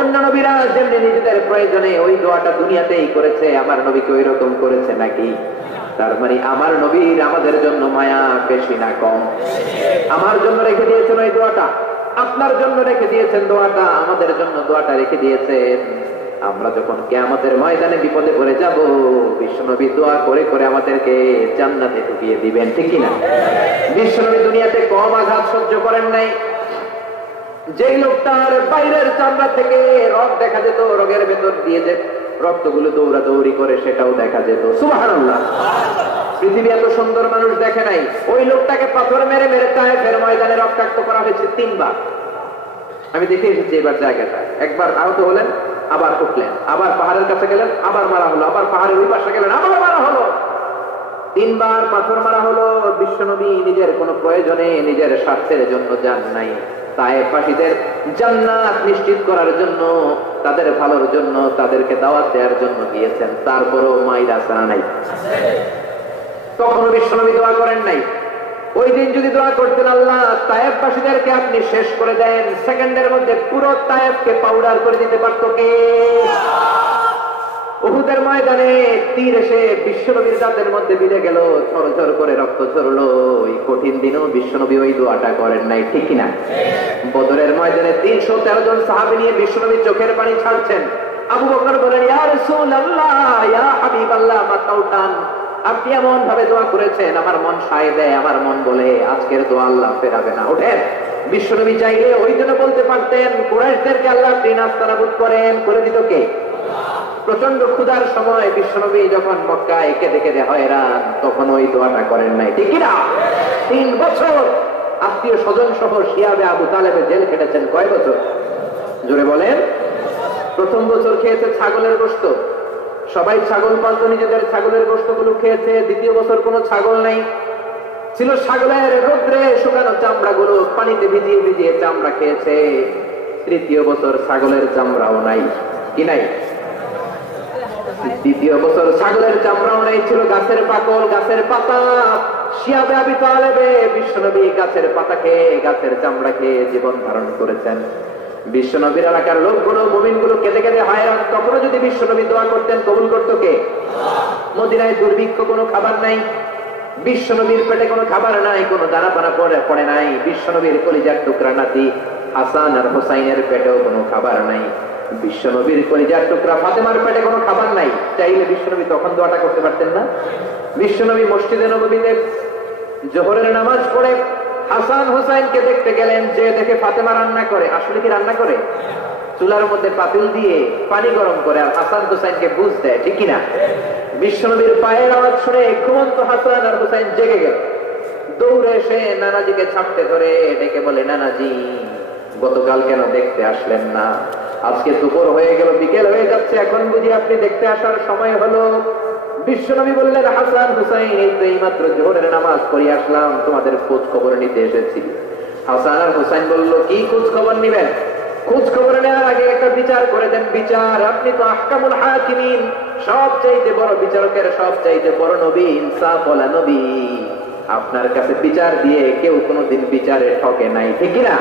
অন্য নবীরা যেমনি নিজেদের প্রয়োজনে ওই দোয়াটা দুনিয়াতেই করেছে, আমার নবীকে ওই রকম করেছে নাকি? তার মানে আমার নবীর আমাদের জন্য মায়া বেশি না কম? আমার জন্য রেখে দিয়েছেন ওই দোয়াটা, আপনার জন্য রেখে দিয়েছেন দোয়াটা, আমাদের জন্য দোয়াটা রেখে দিয়েছেন। আমরা যখন কিয়ামতের ময়দানে বিপদে পড়ে যাব, বিশ্বনবী দোয়া করে করে আমাদেরকে জান্নাতে ঢুকিয়ে দিবেন, ঠিক কিনা? বিশ্বনবী দুনিয়াতে কম আঘাত সহ্য করেন নাই। যেই লোকটার বাইরের চামড়া থেকে রগ দেখা যেত, রগের ভেতর দিয়ে যে রক্তগুলো দৌড়াদৌড়ি করে সেটাও দেখা যেত। সুবহানাল্লাহ। পৃথিবী এত সুন্দর মানুষ দেখে নাই। ওই লোকটাকে পাথর মেরে মেরে তায়েফের ময়দানে রক্তাক্ত করা হয়েছে 3 বার। আমি দেখে এসেছি এবার জায়গাটা। একবার আহত হলেন, আবার উঠলেন, আবার পাহাড়ের কাছে গেলেন, আবার মারা হলো, আবার পাহাড়ের ওই পাশে গেলেন, আবার মারা হলো। 3 বার পাথর মারা হলো। বিশ্বনবী নিজের কোনো প্রয়োজনে, নিজের স্বার্থের জন্য যান নাই। তায়েফবাসীদের জান্নাত নিশ্চিত করার জন্য, তাদের ভালোর জন্য, তাদেরকে দাওয়াত দেওয়ার জন্য গিয়েছেন। তারপরও মাইরা সারা নাই, তখনও বিশ্বনবী দোয়া করেন নাই। ওই দিন যদি দোয়া করতেন, আল্লাহ তায়েফবাসীদেরকে আপনি শেষ করে দেন, সেকেন্ডের মধ্যে পুরো তায়েফকে পাউডার করে দিতে পারত কে? উহুদের ময়দানে তীর এসে বিশ্বনবীর দাঁতের মধ্যে বিঁধে গেল, ঝরঝর করে রক্ত ঝরলো। ওই কঠিন দিনেও বিশ্বনবী ওই দোয়াটা করেন নাই, ঠিক কিনা? বদরের ময়দানে 313 জন সাহাবী নিয়ে বিশ্বনবী চোখের পানি ছাড়ছেন। আবু বকর বলেন, ইয়া রাসূলুল্লাহ, ইয়া হাবিবাল্লাহ, মাথা উঠান। আপনি এমন ভাবে দোয়া করেছেন, আমার মন সায় দেয়, আমার মন বলে আজকের দোয়া আল্লাহ ফেরাবে না, ওঠেন। বিশ্বনবী চাইলে ওই জন্য বলতে পারতেন, কুরাইশদেরকে আল্লাহ আপনি নাস্তানাবুদ করেন, করে দিত কে? প্রচন্ড ক্ষুধার সময় বিশ্বনবী যখন মক্কায় কেঁদে কেঁদে হয়রান, তখন ওই দোয়াটা করেন নাই, ঠিক কিনা? 3 বছর আত্মীয় স্বজন সহ শিয়াবে আবু তালেবে জেল কেটেছেন। কয় বছর? জোরে বলেন। প্রথম বছর খেয়েছে ছাগলের গোশত, সবাই ছাগল পালতো, নিজেদের ছাগলের গোশত গুলো খেয়েছে। দ্বিতীয় বছর কোনো ছাগল নাই, ছিল ছাগলের রোদ্রে শুকানো চামড়া গুলো, পানিতে ভিজিয়ে ভিজিয়ে চামড়া খেয়েছে। তৃতীয় বছর ছাগলের চামড়াও নাই, কি নাই? দ্বিতীয় বছর ছাগলের চামড়াও নাই, ছিল গাছের পাকল, গাছের পাতা। শিয়াবে আবি তালেবে বিশ্বনবী গাছের পাতা খেয়ে, গাছের চামড়া খেয়ে জীবন ধারণ করেছেন। বিশ্বনবীর এলাকার লোকগুলো, মুমিনগুলো কেঁদে কেঁদে হায়রান। তখনও যদি বিশ্বনবী দোয়া করতেন, কবুল করতো কে? মদিনায় দুর্ভিক্ষ, কোনো খাবার নাই, বিশ্বনবীর পেটে কোনো খাবার নাই, কোনো দানা পানা পড়ে নাই। বিশ্বনবীর কলিজার টুকরা নাতি হাসান আর হোসাইনের পেটেও কোনো খাবার নাই। বিশ্বনবীর কলিজার টুকরা ফাতেমার পেটে কোনো খাবার নাই। চাইলে বিশ্বনবী তখন দোয়াটা করতে পারতেন না? বিশ্বনবী মসজিদে নববীতে জোহরের নামাজ পড়ে হাসান হোসাইনকে দেখতে গেলেন, যে দেখে ফাতেমা রান্না করে। আসলে কি রান্না করে? চুলার মধ্যে পাতিল দিয়ে পানি গরম করে আর হাসান হোসাইনকে বুঝ দেয়, ঠিক কিনা? বিশ্বনবীর পায়ের আওয়াজ শুনে ঘুমন্ত হাসান আর হোসাইন জেগে গেল। দৌড়ে এসে নানাজিকে ছাপতে ধরে ডেকে বলে, নানাজি, গতকাল কেন দেখতে আসলেন না? আজকে দুপুর হয়ে গেল, বিকেল হয়ে যাচ্ছে, এখন বুঝি আপনি দেখতে আসার সময় হলো? বিশ্বনবী বললেন, হাসান হুসাইন, এই তো এইমাত্র জোহরের নামাজ পড়ে আসলাম, তোমাদের খোঁজ খবর নিতে এসেছি। হাসান আর হুসাইন বলল, কি খোঁজ খবর নিবেন? খোঁজ খবর নেওয়ার আগে একটা বিচার করে দেন। বিচার? আপনি তো আহকামুল হাকিমিন, সবচাইতে বড় বিচারকের সবচাইতে বড় নবী, ইনসাফ ওয়ালা নবী। আপনার কাছে বিচার দিয়ে কেউ কোনোদিন বিচারে ঠকে নাই, ঠিক কিনা?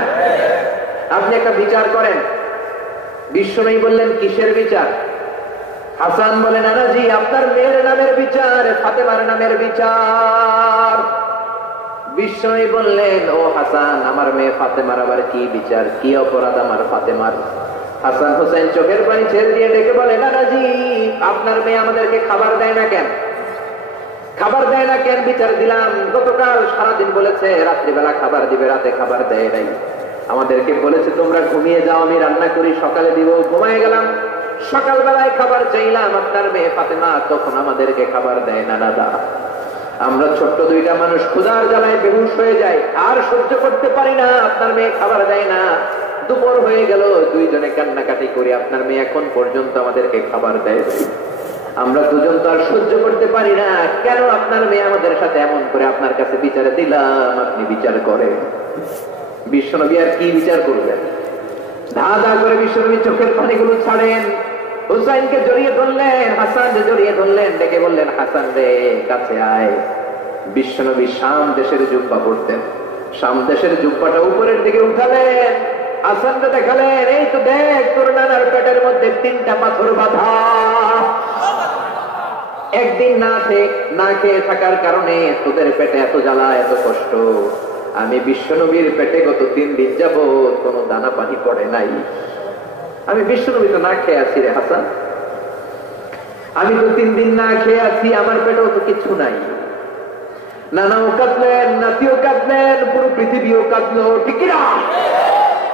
আপনি একটা বিচার করেন। বিশ্বনবী বললেন, কিসের বিচার? হাসান বলে, নানাজি, আপনার মেয়ের নামের বিচার, ফাতেমার নামের বিচার। বিশ্বনবী বললেন, ও হাসান, আমার মেয়ে ফাতেমার আবার কি বিচার? কি অপরাধ আমার ফাতেমার? হাসান হোসেন চোখের পানি ছেড়ে দিয়ে ডেকে বলে, নানাজি, আপনার মেয়ে আমাদেরকে খাবার দেয় না কেন? খাবার দেয় না কেন বিচার দিলাম। গতকাল সারাদিন বলেছে রাত্রিবেলা খাবার দিবে, রাতে খাবার দেয় নাই। আমাদেরকে বলেছে তোমরা ঘুমিয়ে যাও, আমি রান্না করি, সকালে দিব। ঘুমায় গেলাম, সকালবেলায় খাবার চাইলাম, আপনার মেয়ে ফাতেমা তখন আমাদেরকে খাবার দেয় না। দাদা, আমরা ছোট্ট দুইটা মানুষ ক্ষুধার জ্বালায় বেহুশ হয়ে যাই, আর সহ্য করতে পারি না, আপনার মেয়ে খাবার দেয় না। দুপুর হয়ে গেল, দুইজনে কান্নাকাটি করি, আপনার মেয়ে এখন পর্যন্ত আমাদেরকে খাবার দেয়। আমরা দুজন তো আর সহ্য করতে পারি না, কেন আপনার মেয়ে আমাদের সাথে এমন করে? আপনার কাছে বিচারে দিলাম, আপনি বিচার করেন। বিশ্বনবী আর কি বিচার করবেন? ধা ধা করে বিশ্বনবী চোখের পানিগুলো ছাড়েন। হুসাইনকে জড়িয়ে ধরলেন, হাসানকে জড়িয়ে ধরলেন, ডেকে বললেন, হাসান রে, কাছে আয়। বিশ্বনবী শাম দেশের জুব্বা পরতেন, শাম দেশের জুব্বাটা উপরের দিকে উঠালেন, হাসানকে দেখালেন, এই তো দেখ, তোর নানার পেটের মধ্যে 3টা পাথর বাঁধা। একদিন না খেয়ে থাকার কারণে তোদের পেটে এত জ্বালা, এত কষ্ট। আমি বিশ্বনবীর পেটে গত 3 দিন যাবত কোনো দানা পানি পড়ে নাই। আমি বিশ্বনবী তো না খেয়ে আছি রে হাসান, আমি তো 3 দিন না খেয়ে আছি, আমার পেটেও তো কিছু নাই। নানাও কাঁদলেন, নাতিও কাঁদলেন, পুরো পৃথিবীও কাঁদলো, ঠিক না?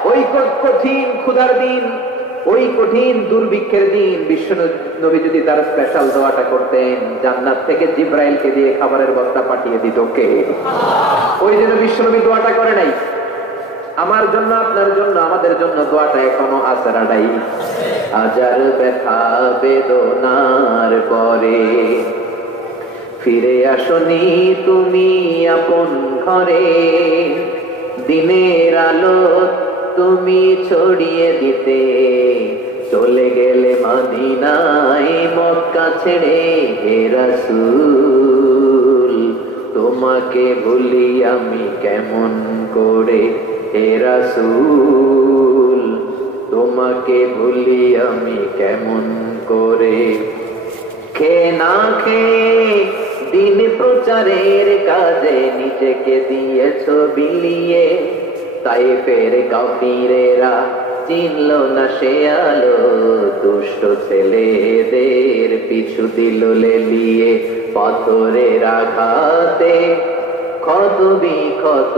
ওই কঠিন ক্ষুধার দিন, ওই কঠিন দুর্ভিক্ষের দিন বিশ্ব নবী যদি তার স্পেশাল দোয়াটা করতেন, জান্নাত থেকে জিব্রাইলকে দিয়ে খাবারের বস্তা পাঠিয়ে দিত কে? ওই জন্য বিশ্ব নবী দোয়াটা করে নাই। আমার জন্য, আপনার জন্য, আমাদের জন্য দোয়াটা এখনো আসরা নাই। হাজার ব্যথা বেদনার পরে ফিরে আসনি তুমি আপন ঘরে, দিনের আলো তুমি ছড়িয়ে দিতে, চলে গেলে মদিনায় মক্কা ছেড়ে হে রাসূল, তোমাকে ভুলি আমি কেমন করে হে রাসূল, তোমাকে ভুলি আমি কেমন করে। খেয়ে না খেয়ে দিন প্রচারের কাজে নিজেকে দিয়েছ বিলিয়ে, তাই ফের কাফিরেরা চিনল না সে আলো, দুষ্ট ছেলেদের পিছু দিল লেলিয়ে, পাথরের আঘাতে ক্ষত বিক্ষত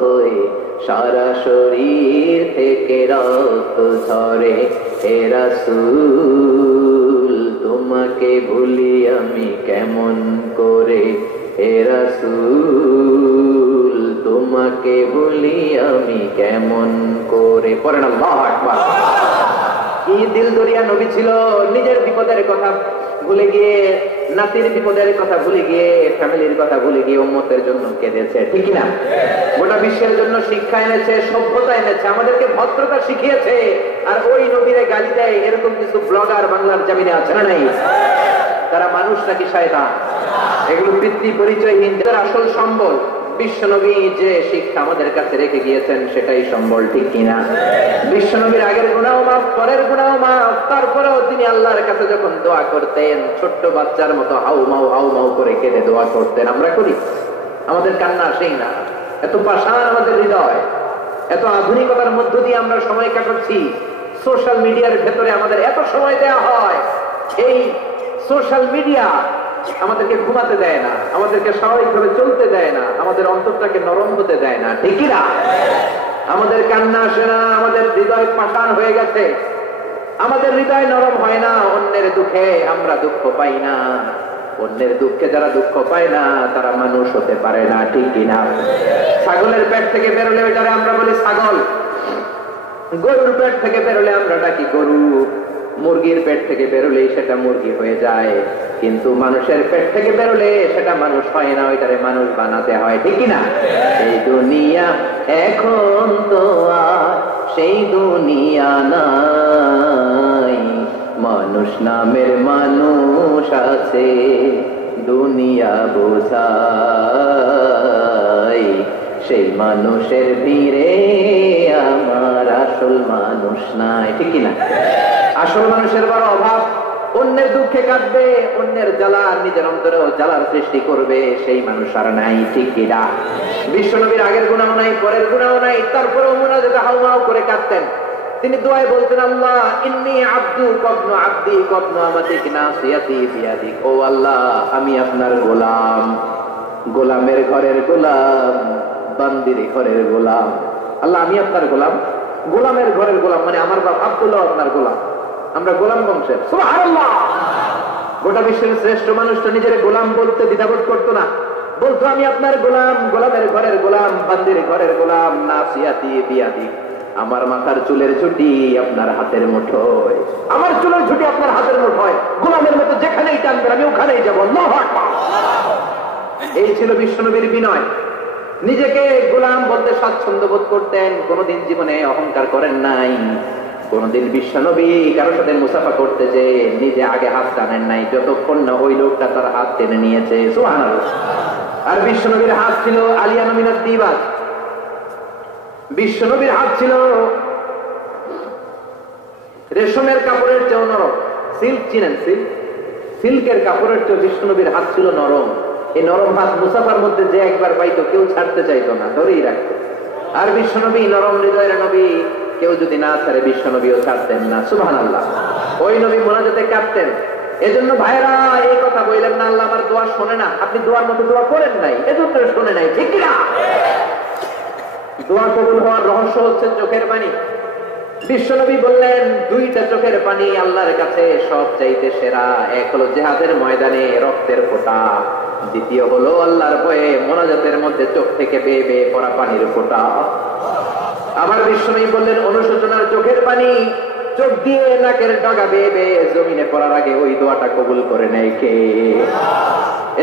হয়ে সারা শরীর থেকে রক্ত ঝরে, হে রাসূল তোমাকে ভুলি আমি কেমন করে, হে রাসূল তোমাকে ভুলি আমি কেমন করে। পড়েন আল্লাহু আকবার। কি দিল দরিয়া নবী ছিল, নিজের বিপদের কথা ভুলে গিয়ে, নাতির বিপদের কথা ভুলে গিয়ে, ফ্যামিলির কথা ভুলে গিয়ে উম্মতের জন্য কেঁদেছে, ঠিক না? গোটা বিশ্বের জন্য শিক্ষা এনেছে, সভ্যতা এনেছে, আমাদেরকে ভদ্রতা শিখিয়েছে। আর ওই নবীরে গালি দেয় এরকম কিছু ব্লগার বাংলার জমিনে আছে না নাই? তারা মানুষ নাকি শয়তান? এগুলো পিতৃ পরিচয়হীন, যারা আসল সম্বল বিশ্বনবী যে শিক্ষা আমাদের কাছে রেখে গিয়েছেন সেটাই সম্বল, ঠিক কিনা? বিশ্বনবীর আগের গুনাহ মাফ, পরের গুনাহ মাফ, তারপরেও তিনি আল্লাহর কাছে যখন দোয়া করতেন ছোট্ট বাচ্চার মতো হাউ মাউ করে কেঁদে দোয়া করতেন। আমরা করি? আমাদের কান্না আসেই না। এত পাষাণ আমাদের হৃদয়, এত আধুনিকতার মধ্য দিয়ে আমরা সময় কাটাচ্ছি। সোশ্যাল মিডিয়ার ভেতরে আমাদের এত সময় দেয়া হয়, এই সোশ্যাল মিডিয়া আমাদেরকে ঘুমাতে দেয় না, আমাদেরকে স্বাভাবিকভাবে চলতে দেয় না, আমাদের অন্তরটাকে নরম হতে দেয় না, ঠিক না? আমাদের কান্না আসে না, আমাদের হৃদয় পাষাণ হয়ে গেছে, আমাদের হৃদয় নরম হয় না। অন্যের দুঃখে আমরা দুঃখ পাই না, অন্যের দুঃখে যারা দুঃখ পায় না তারা মানুষ হতে পারে না, ঠিক কিনা? ছাগলের পেট থেকে বেরোলে ওইটারে আমরা বলি ছাগল, গরুর পেট থেকে বেরোলে আমরা ডাকি গরু, মুরগির পেট থেকে বেরোলে সেটা মুরগি হয়ে যায়, কিন্তু মানুষের পেট থেকে বেরোলে সেটা মানুষ হয় না, ওইটারে মানুষ বানাতে হয়, ঠিক না? এই দুনিয়া এখন তো আর সেই দুনিয়া নাই, মানুষ নামের মানুষ আছে, দুনিয়া বোঝাই, সেই মানুষের ভিড়ে আমার আসল মানুষ নাই, ঠিক কিনা? আসল মানুষের বড় অভাব। অন্যের দুঃখে কাঁদবে, অন্যের জ্বালা নিজের অন্তরেও জ্বালার সৃষ্টি করবে, সেই মানুষ আর নাই, ঠিক কিনা? বিশ্বনবীর আগের গুনাহ নাই, পরের গুনাহ নাই, তারপরেও মুনাজাতে হাউমাউ করে কাঁদতেন। তিনি দোয়ায় বলতেন, আল্লাহ ইন্নী আব্দু কবনু আব্দি কবনু আমাতিক নাসিয়াতি বিয়াদিক, ও আল্লাহ আমি আপনার গোলাম, গোলামের ঘরের গোলাম, বান্দির ঘরের গোলাম। আল্লাহ আমি আপনার গোলাম, গোলামের ঘরের গোলাম, মানে আমার বাপ আব্দুল্লাহ আপনার গোলাম, আমরা গোলাম বংশের। সুবহানাল্লাহ। গোটা বিশ্বের শ্রেষ্ঠ মানুষ তো নিজের গোলাম বলতে দ্বিধাবোধ করতো না, বলতো আমি আপনার গোলাম, গোলামের ঘরের গোলাম, বান্দির ঘরের গোলাম, নাসিয়াতি বিয়াদিক, আমার মাথার চুলের ঝুঁটি আপনার হাতের মুঠোয়, আমার চুলের ঝুঁটি আপনার হাতের মুঠোয়, গোলামের মতো যেখানেই টানবেন আমি ওখানেই যাবো। আল্লাহু আকবার। এই ছিল বিশ্বনবীর বিনয়। নিজেকে গোলাম বলতে স্বাচ্ছন্দ্য বোধ করতেন, কোনদিন জীবনে অহংকার করেন নাই। কোনদিন বিশ্বনবী কারো সাথে মুসাফা করতে যে নিজে আগে হাত টানেন নাই, যতক্ষণ না ওই লোকটা তার হাত টেনে নিয়েছে। সুবহানাল্লাহ। আর বিশ্বনবীর হাত ছিল আলিয়া নমিনাত দিবাজ, বিশ্বনবীর হাত ছিল রেশমের কাপড়ের চেয়েও নরম। সিল্ক চিনেন? সিল্ক, সিল্কের কাপড়ের চেয়ে বিশ্বনবীর হাত ছিল নরম। এই নরম হাত মুসাফার মধ্যে যে একবার পাইতো কেউ ছাড়তে চাইতো না, ধরেই রাখতো। আর বিশ্বনবী নরম হৃদয়ের নবী, কেউ যদি না ছাড়ে বিশ্ব নবীও ছাড়তেন না। সুবহানাল্লাহ। ওই নবী মোনাজাতে কাঁদতেন। এজন্য ভাইরা এই কথা বললেন না আল্লাহ আমার দোয়া শোনে না, আপনি দোয়ার মতো দোয়া করেন নাই, এজন্য শোনে নাই, ঠিক না? দোয়া কবুল হওয়ার রহস্য হচ্ছে চোখের পানি। বিশ্বনবী বললেন দুইটা চোখের পানি আল্লাহর কাছে সব চাইতে সেরা। এক হলো জিহাদের ময়দানে রক্তের ফোঁটা, দ্বিতীয় হলো আল্লাহর ভয়ে মোনাজাতের মধ্যে চোখ থেকে বেয়ে বেয়ে পড়া পানির ফোঁটা। আবার বিশ্বনবী বললেন অনুশোচনার চোখের পানি চোখ দিয়ে নাকের ডগা বেয়ে বেয়ে জমিনে পড়ার আগে ওই দোয়াটা কবুল করে নেয় কে?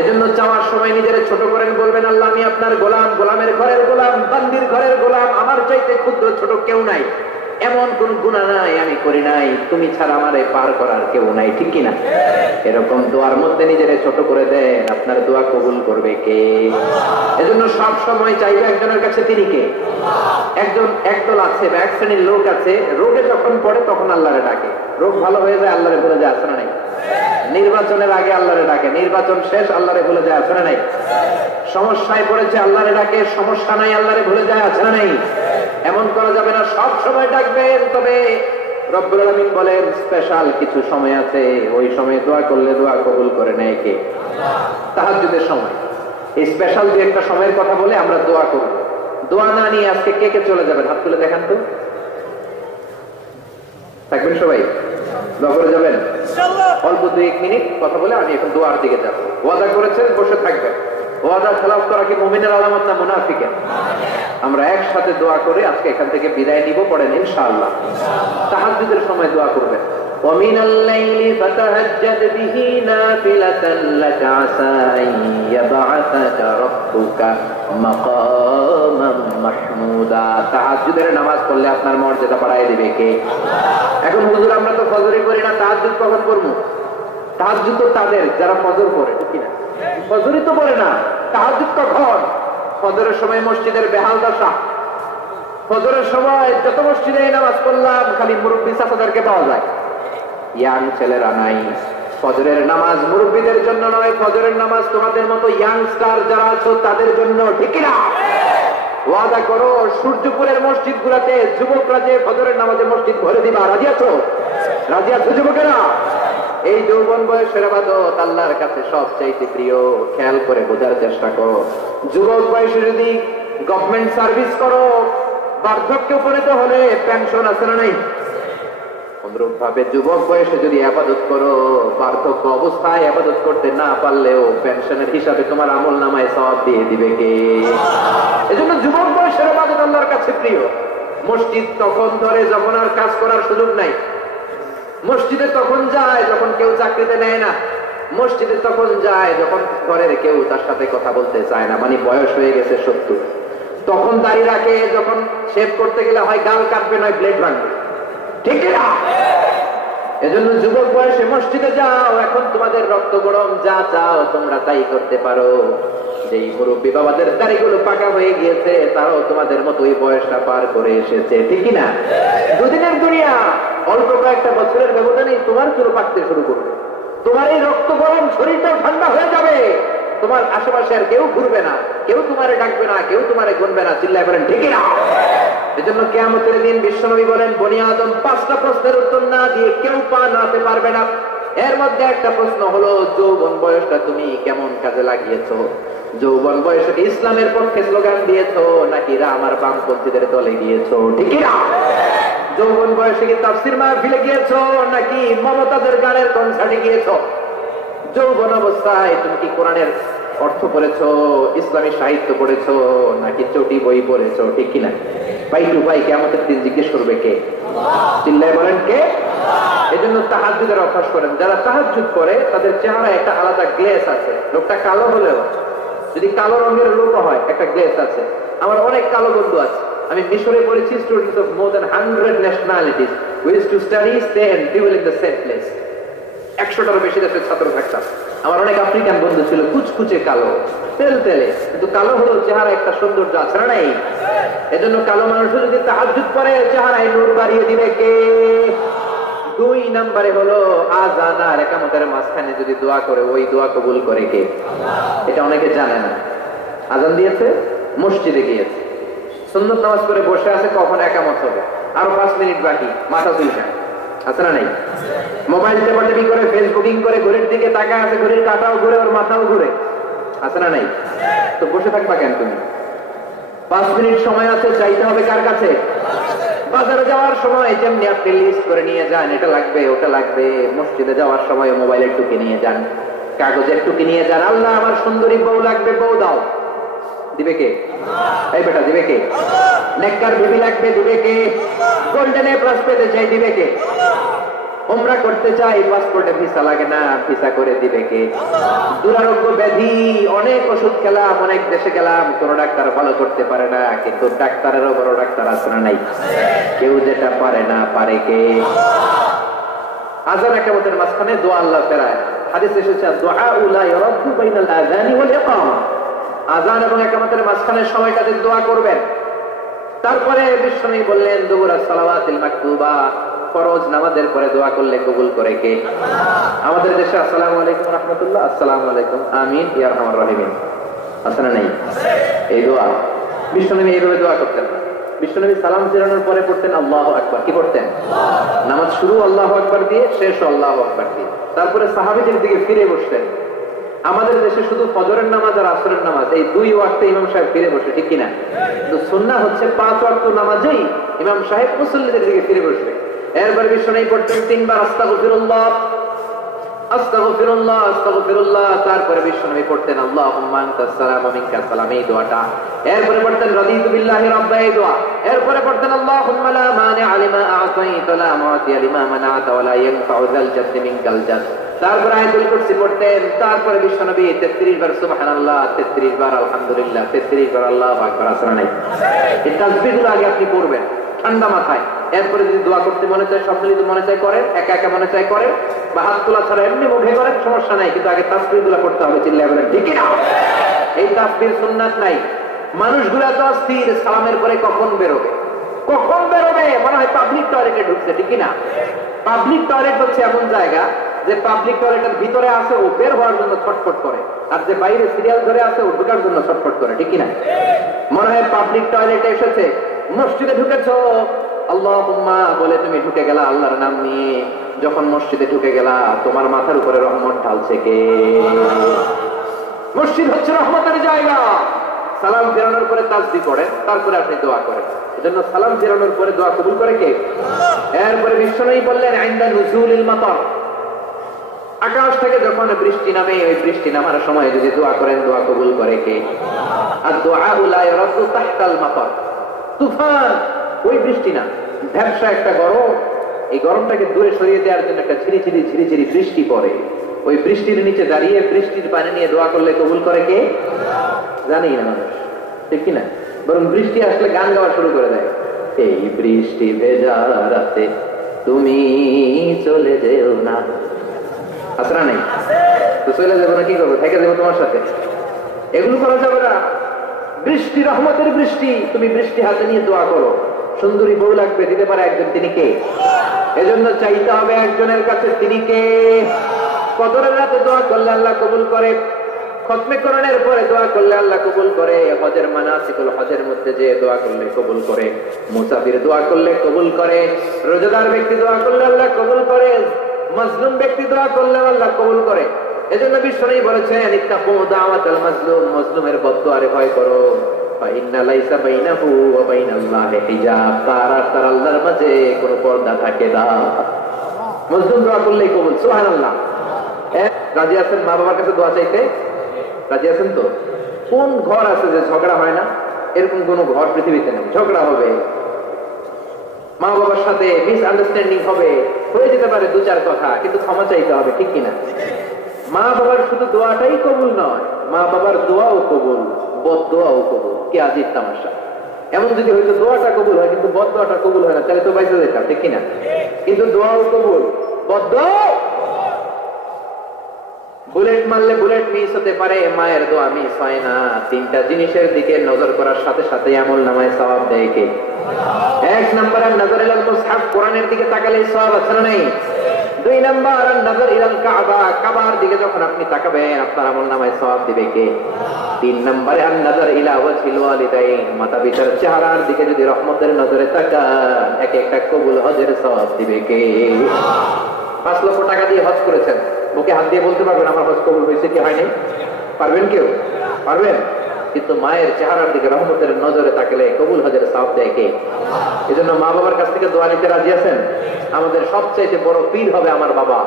এজন্য চাওয়ার সময় নিজের ছোট করেন, বলবেন আল্লাহ আমি আপনার গোলাম, গোলামের ঘরের গোলাম, বান্দির ঘরের গোলাম, আমার চাইতে ক্ষুদ্র ছোট কেউ নাই, এমন কোন গুনাহ নাই আমি করি নাই, তুমি ছাড়া আমারে পার করার কেউ নাই, ঠিক কিনা? এরকম দোয়ার মধ্যে নিজেরে ছোট করে দেন, আপনার দোয়া কবুল করবে কে? এজন্য সব সময় চাইবে একজনের কাছে, তিনি কে? একদল আছে বা এক শ্রেণীর লোক আছে, রোগে যখন পড়ে তখন আল্লাহরে ডাকে, রোগ ভালো হয়ে যায় আল্লাহরে ভুলে যায়, আছে না নাই? নির্বাচনের আগে আল্লাহরে ডাকে, নির্বাচন শেষ আল্লাহরে ভুলে যায়, আছে না নাই? সমস্যায় পড়েছে আল্লাহরে ডাকে, সমস্যা নাই আল্লাহরে ভুলে যায়, আছে না নাই? এমন করা যাবে না, সব সময় ডাকবেন। তবে রব্বুল আলামিন বলেন স্পেশাল কিছু সময় আছে, ওই সময় দোয়া করলে দোয়া কবুল করে নেয় কে? তাহাজ্জুদের সময়। এই স্পেশাল যে একটা সময়ের কথা বলে আমরা দোয়া করব। দোয়া না নিয়ে আজকে কে কে চলে যাবেন হাত তুলে দেখান তো। থাকবেন সবাই? দোয়া করে যাবেন অল্প 2-1 মিনিট কথা বলে আমি এখন দোয়ার দিকে যাব। ওয়াদা করেছেন বসে থাকবেন। ওয়াদা খেলাফ করা কি মুমিনের আলামত না মুনাফিকের? আমরা একসাথে দোয়া করে আজকে এখান থেকে বিদায় নিব, পড়েন ইনশাআল্লাহ। তাহাজ্জুদের সময় দোয়া করবেন। وَمِنَ اللَّيْلِ فَتَهَجَّدْ بِهِ نَافِلَةً لَكَ عَسَىٰ أَن يَبْعَثَكَ رَبُّكَ مَقَامًا مَحْمُودًا। তাহাজ্জুদের নামাজ পড়লে আপনার মর্যাদা বাড়ায় দিবে কে? এখন হুজুর আমরা তো ফজরই করি না, তাহাজ্জুদ কখন করব? তাহাজ্জুদ তো তাদের যারা ফজর পড়ে, ঠিক না? ফজরই তো পড়ে না, তাহাজ্জুদ কখন? ফজরের সময় মসজিদের বেহাল দশা। ফজরের সময় যত মসজিদে নামাজ পড়লাম খালি মুরব্বী চাচাদেরকে পাওয়া যায়, ইয়াং ছেলেরা নাই। ফজরের নামাজ মুরব্বীদের জন্য নয়, ফজরের নামাজ তোমাদের মতো ইয়াংস্টার যারা আছো তাদের জন্য, ঠিক না? ওয়াদা করো সূর্যপুরের মসজিদ গুলাতে যুবকরা যে ফজরের নামাজে মসজিদ ভরে দিবা, রাজি আছো? রাজি আছো যুবকেরা? এই যৌবন বয়সের ইবাদত আল্লাহর কাছে সবচাইতে প্রিয়। খেয়াল করে বোঝার চেষ্টা করো। যুবক বয়সে যদি গভর্নমেন্ট সার্ভিস করো, বার্ধক্যে উপনীত হলে পেনশন আছে না নাই? অনুরূপ ভাবে যুবক বয়সে যদি ইবাদত করো, বার্ধক্য অবস্থায় ইবাদত করতে না পারলেও পেনশনের হিসাবে তোমার আমলনামায় সওয়াব দিয়ে দিবে কে? এজন্য যুবক বয়সের ইবাদত আল্লাহর কাছে প্রিয়। মসজিদ তখন ধরে যখন আর কাজ করার সুযোগ নাই। মসজিদে তখন যায় যখন কেউ চাকরিতে নেয় না। মসজিদে তখন যায় যখন ঘরের কেউ তার সাথে কথা বলতে চায় না, মানে বয়স হয়ে গেছে 70। তখন দাড়ি রাখে, যখন শেভ করতে গেলে হয় গাল কাটবে নয় ব্লেড ভাঙবে, ঠিক না? এজন্য যুবক বয়সে মসজিদে যাও। এখন তোমাদের রক্ত গরম, যা চাও তোমরা তাই করতে পারো। যেই মুরব্বী বাবাদের দাড়িগুলো পাকা হয়ে গিয়েছে তারাও তোমাদের মতো ওই বয়সটা পার করে এসেছে, ঠিক না? দুদিনের দুনিয়া, অল্প কয়েকটা বছরের ব্যবধানে তোমার চুল পাকতে শুরু করবে। তোমার এই রক্ত গরম শরীরটাও ঠান্ডা হয়ে যাবে। তোমার আশেপাশে আর কেউ ঘুরবে না, কেউ তোমারে ডাকবে না, কেউ তোমারে গুনবে না। চিল্লায় বলেন ঠিক না? এজন্য কিয়ামতের দিন বিশ্বনবী বলেন বনি আদম 5টা প্রশ্নের উত্তর না দিয়ে কেউ পা নাড়তে পারবে না। এর মধ্যে একটা প্রশ্ন হলো যৌবন বয়সটা তুমি কেমন কাজে লাগিয়েছো? যৌবন বয়সে ইসলামের পক্ষে স্লোগান দিয়েছো নাকি আমার বামপন্থীদের দলে গিয়েছো, ঠিক না? যৌবন বয়সে কি তাফসীর মাহফিলে গিয়েছো নাকি মমতাজের গানের কনসার্টে গিয়েছো? যৌবন অবস্থায় তুমি কি কোরআনের অর্থ পড়েছো, ইসলামী সাহিত্য পড়েছো নাকি চটি বই পড়েছো, ঠিক কিনা? ভাই টু ভাই কিয়ামতের দিন জিজ্ঞেস করবে কে? চিল্লায় বলেন কে? এজন্য তাহাজ্জুদের অভ্যাস করেন। যারা তাহাজ্জুদ করে তাদের চেহারায় একটা আলাদা গ্লেজ আছে। লোকটা কালো হলেও, যদি কালো রঙের লোক হয়, একটা গ্লেজ আছে। আমার অনেক কালো বন্ধু আছে। আমি মিশরে পড়েছি, students of more than 100 nationalities we used to study stay and live in the same place. 100টারও বেশি দেশের ছাত্র থাকতাম। আমার অনেক আফ্রিকান বন্ধু ছিল, কুচকুচে কালো, তেল তেলে, কিন্তু কালো হলেও চেহারা একটা সৌন্দর্য আছে না নাই? এজন্য কালো মানুষ যদি তাহাজ্জুদ করে চেহারায় নূর বাড়িয়ে দিবে কে? 2 নম্বরে হলো আযান আর ইকামতের মাঝখানে যদি দোয়া করে, ওই দোয়া কবুল করে কে? এটা অনেকে জানে না। আযান দিয়েছে, মসজিদে গিয়েছে, সুন্নত নামাজ করে বসে আছে, কখন ইকামত হবে, আরো 5 মিনিট বাকি, মাথা চুলকায়, আছে না নাই? মোবাইল টেপাটেপি করে, ফেসবুকিং করে, ঘড়ির দিকে তাকায় আছে, ঘড়ির কাঁটাও ঘুরে, ওর মাথাও ঘুরে, আছে না নাই? তো বসে থাকবা কেন তুমি? 5 মিনিট সময় আছে, চাইতে হবে কার কাছে? বাজারে যাওয়ার সময় যেমনি আপনি লিস্ট করে নিয়ে যান, এটা লাগবে ওটা লাগবে, মসজিদে যাওয়ার সময় মোবাইলের টুকি নিয়ে যান, কাগজের টুকি নিয়ে যান। আল্লাহ আমার সুন্দরী বউ লাগবে, বউ দাও, দিবে কে? এই বেটা দিবে কে? নেককার বিবি লাগবে, দিবে কে? গোল্ডেন এ প্লাস পেতে চাই, দিবে কে? উমরা করতে চাই, পাসপোর্টে ভিসা লাগে না, ভিসা করে দিবে কে? দুরারোগ্য ব্যাধি, অনেক ওষুধ খেলাম, অনেক দেশে গেলাম, কোন ডাক্তার ভালো করতে পারে না, কিন্তু ডাক্তারেরও বড় ডাক্তার আছে না নাই? কেউ যেটা পারে না, পারে কে? আযান ইকামতের মাঝখানে দোয়া আল্লাহ ফেরায়। হাদিসে এসেছে দুআউ লা ইরাদ্দু বাইনাল আযানি ওয়াল ইকামা, আযান এবং ইকামতের মাঝখানে সময়টাতে দোয়া করবেন। তারপরে বিশ্বনবী বললেন দুবুরা সালাওয়াতিল মাকতুবা, ফরজ নামাজের পরে দোয়া করলে কবুল করে কে? আমাদের দেশে আসসালামু আলাইকুম রাহমাতুল্লাহ, আসসালামু আলাইকুম, আমিন ইয়া আরহামার রাহিমিন, আছে না নাই? এই দোয়া বিশ্বনবী এইভাবে দোয়া করতেন না। বিশ্বনবী সালাম ফিরানোর পরে পড়তেন আল্লাহু আকবার। কি পড়তেন? নামাজ শুরু আল্লাহু আকবার দিয়ে, শেষ আল্লাহু আকবার দিয়ে। তারপরে সাহাবীদের দিকে ফিরে বসতেন। আমাদের দেশে শুধু ফজরের নামাজ আর আসরের নামাজ, এই 2 ওয়াক্তে ইমাম সাহেব ফিরে বসে, ঠিক কিনা? তো সুন্নাহ হচ্ছে 5 ওয়াক্ত নামাজেই ইমাম সাহেব মুসল্লিদের দিকে ফিরে বসবে। এরপর বিশ্বনবী পড়তেন 3 বার আস্তাগফিরুল্লাহ, আস্তাগফিরুল্লাহ, আস্তাগফিরুল্লাহ। তারপরে বিশ্বনবী পড়তেন আল্লাহুম্মা আনতাস সালাম ওয়া মিনকাস সালাম, এই দোয়াটা। এরপরে পড়তেন রাদিতু বিল্লাহি রাব্বা, এই দোয়া। এরপরে পড়তেন আল্লাহুম্মা লা মানিআ লিমা আ'তাইতা ওয়া লা মু'তিয়া লিমা মানা'তা ওয়া লা ইয়ানফা'ু যাল জাদ্দি মিনকাল জাদ। তারপরে আয়াতুল কুরসি পড়তেন। তারপরে বিশ্বনবী 33 বার সুবহানাল্লাহ, 33 বার আলহামদুলিল্লাহ, 33 বার আল্লাহু আকবার, আসরা নাই? এই তাসবিহগুলো আগে আপনি পড়বেন ঠান্ডা মাথায়। এরপরে যদি দোয়া করতে মনে চায়, স্বপ্নে যদি মনে চায় করেন, একা একা মনে চায় করেন, বা হাত তোলা ছাড়া এমনি মুখে করেন, সমস্যা নাই, কিন্তু আগে তাসবিহগুলো করতে হবে। চিল্লায় বলেন ঠিক না? এই তাসবিহ সুন্নাত নাই। মানুষগুলা তো স্থির, সালামের পরে কখন বেরোবে, কখন বেরোবে, মনে হয় পাবলিক টয়লেটে ঢুকছে, ঠিক না? পাবলিক টয়লেট হচ্ছে এমন জায়গা যে পাবলিক টয়লেটের ভিতরে আছে, ও বের হওয়ার জন্য ছটফট করে, আর যে বাইরে সিরিয়াল ধরে আছে, ও ঢোকার জন্য ছটফট করে, ঠিক না? মনে হয় পাবলিক টয়লেটে এসেছে, মসজিদে ঢুকেছো আল্লাহুম্মা বলে তুমি ঢুকে গেলা আল্লাহর নাম নিয়ে। যখন মসজিদে ঢুকে গেলা, তোমার মাথার উপরে রহমত ঢালছে কে? মসজিদ হচ্ছে রহমতের জায়গা। সালাম ফেরানোর পরে তাসবিহ পড়েন, তারপরে আপনি দোয়া করেন। এজন্য সালাম ফেরানোর পরে দোয়া কবুল করে কে? এরপরে বিশ্বনবী বললেন ইনদা নুজুলিল মাতার, আকাশ থেকে যখন বৃষ্টি নামে, ওই বৃষ্টি নামার সময় যদি দোয়া করেন, দোয়া কবুল করে কে? আর দুআউ লা ইরাদ্দু তাহতাল মাতার, তুফান, ওই বৃষ্টি না, ভ্যাবসা একটা গরম, এই গরমটাকে দূরে সরিয়ে দেওয়ার জন্য একটা ঝিরিঝিরি ঝিরিঝিরি বৃষ্টি পড়ে। ওই বৃষ্টির নিচে দাঁড়িয়ে বৃষ্টির পানি নিয়ে দোয়া করলে কবুল করে কে? জানি না মানুষ, ঠিক কিনা? বরং বৃষ্টি আসলে গান গাওয়া শুরু করে দেয়, এই বৃষ্টি ভেজা রাতে তুমি চলে যেও না, আসরা নেই তো চলে যাবো না, কি করবো, থেকে যাবো তোমার সাথে, এগুলো করা যাবে না। বৃষ্টি রহমতের বৃষ্টি, তুমি বৃষ্টি হাতে নিয়ে দোয়া করো। সুন্দরী বউ লাগবে, দিতে পারে একজন, তিনি কে? এজন্য চাইতে হবে একজনের কাছে, তিনি কে? কদরের রাতে দোয়া করলে আল্লাহ কবুল করে, খতমে কোরআনের পরে দোয়া করলে আল্লাহ কবুল করে, হজের মানাসিকুল হজের মধ্যে যে দোয়া করলে কবুল করে, মুসাফির দোয়া করলে কবুল করে, রোজাদার ব্যক্তি দোয়া করলে আল্লাহ কবুল করে, মাজলুম ব্যক্তি দোয়া করলে আল্লাহ কবুল করে। এজন্য বিশ্বনবী বলেছেন ইত্তাকু দাওয়াতাল মাজলুম, মাজলুমের বদদুয়ারে ভয় করো, ফাইন্না লাইসা বাইনাহু ওয়া বাইনাল্লাহি হিজাব, তার আর তার আল্লাহর মাঝে কোনো পর্দা থাকে না। মাজলুম দোয়া করলেই কবুল, সুবহানাল্লাহ। রাজি আছেন মা বাবার কাছে দোয়া চাইতে? রাজি আছেন তো? কোন ঘর আছে যে ঝগড়া হয় না? এরকম কোন ঘর পৃথিবীতে নেই। ঝগড়া হবে, মা বাবার সাথে মিসআন্ডারস্ট্যান্ডিং হবে, হয়ে যেতে পারে 2-4 কথা, কিন্তু ক্ষমা চাইতে হবে, ঠিক কিনা? মা বাবার শুধু দোয়াটাই কবুল নয়, মা বাবার দোয়াও কবুল, বদদোয়াও কবুল। কি আজীব তামাশা! এমন যদি হয়তো দোয়াটা কবুল হয় কিন্তু বদদোয়াটা কবুল হয় না, তাহলে তো বাইসে যেতাম, ঠিক কিনা? কিন্তু দোয়াও কবুল, বদদোয়া। বুলেট মারলে বুলেট মিস হতে পারে, মায়ের দোয়া মিস হয় না। 3টা জিনিসের দিকে নজর করার সাথে সাথে আমল নামায় সওয়াব দেয় কে? 1 নম্বর নজর ইলাল মুসহাফ, কোরআনের দিকে তাকালে সওয়াব আছে না নাই? 2 নম্বর নজর ইলাল কাবা, কাবার দিকে যখন আপনি তাকাবেন আপনার আমল নামায় সওয়াব দিবে কে? তিন নম্বরে আন-নাযার ইলা ওয়াজহিল ওয়ালিদাইন, মাতা পিতার চেহারার দিকে যদি রহমতের নজরে তাকান, এক একটা কবুল হজের সওয়াব দিবে কে? 5 লক্ষ টাকা দিয়ে হজ করেছেন, বুকে হাত দিয়ে বলতে পারবেন আমার হজ কবুল হয়েছে কি হয়নি? পারবেন কেউ? পারবেন? কিন্তু মায়ের চেহারার দিকে রহমতের নজরে তাকালে কবুল হজের সওয়াব দেয় কে? এজন্য মা বাবার কাছ থেকে দোয়া নিতে রাজি আছেন? আমাদের সবচেয়ে বড় পীর হবে আমার বাবা,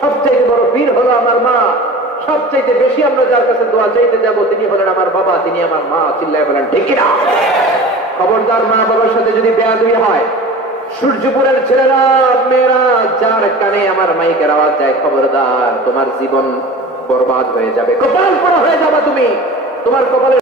সবচেয়ে বড় পীর হলো আমার মা, সবচেয়ে বেশি আমরা যার কাছে দোয়া চাইতে যাব তিনি হলেন আমার বাবা, তিনি আমার মা। চিল্লায় বলেন ঠিক কিনা? খবরদার মা বাবার সাথে যদি বেয়াদবি হয়, সূর্যপুরের ছেলেরা মেয়েরা যার কানে আমার মাইকের আওয়াজ যায়, খবরদার তোমার জীবন বরবাদ হয়ে যাবে, কপাল পোড়া হয়ে যাবে তুমি। তোমার কপালে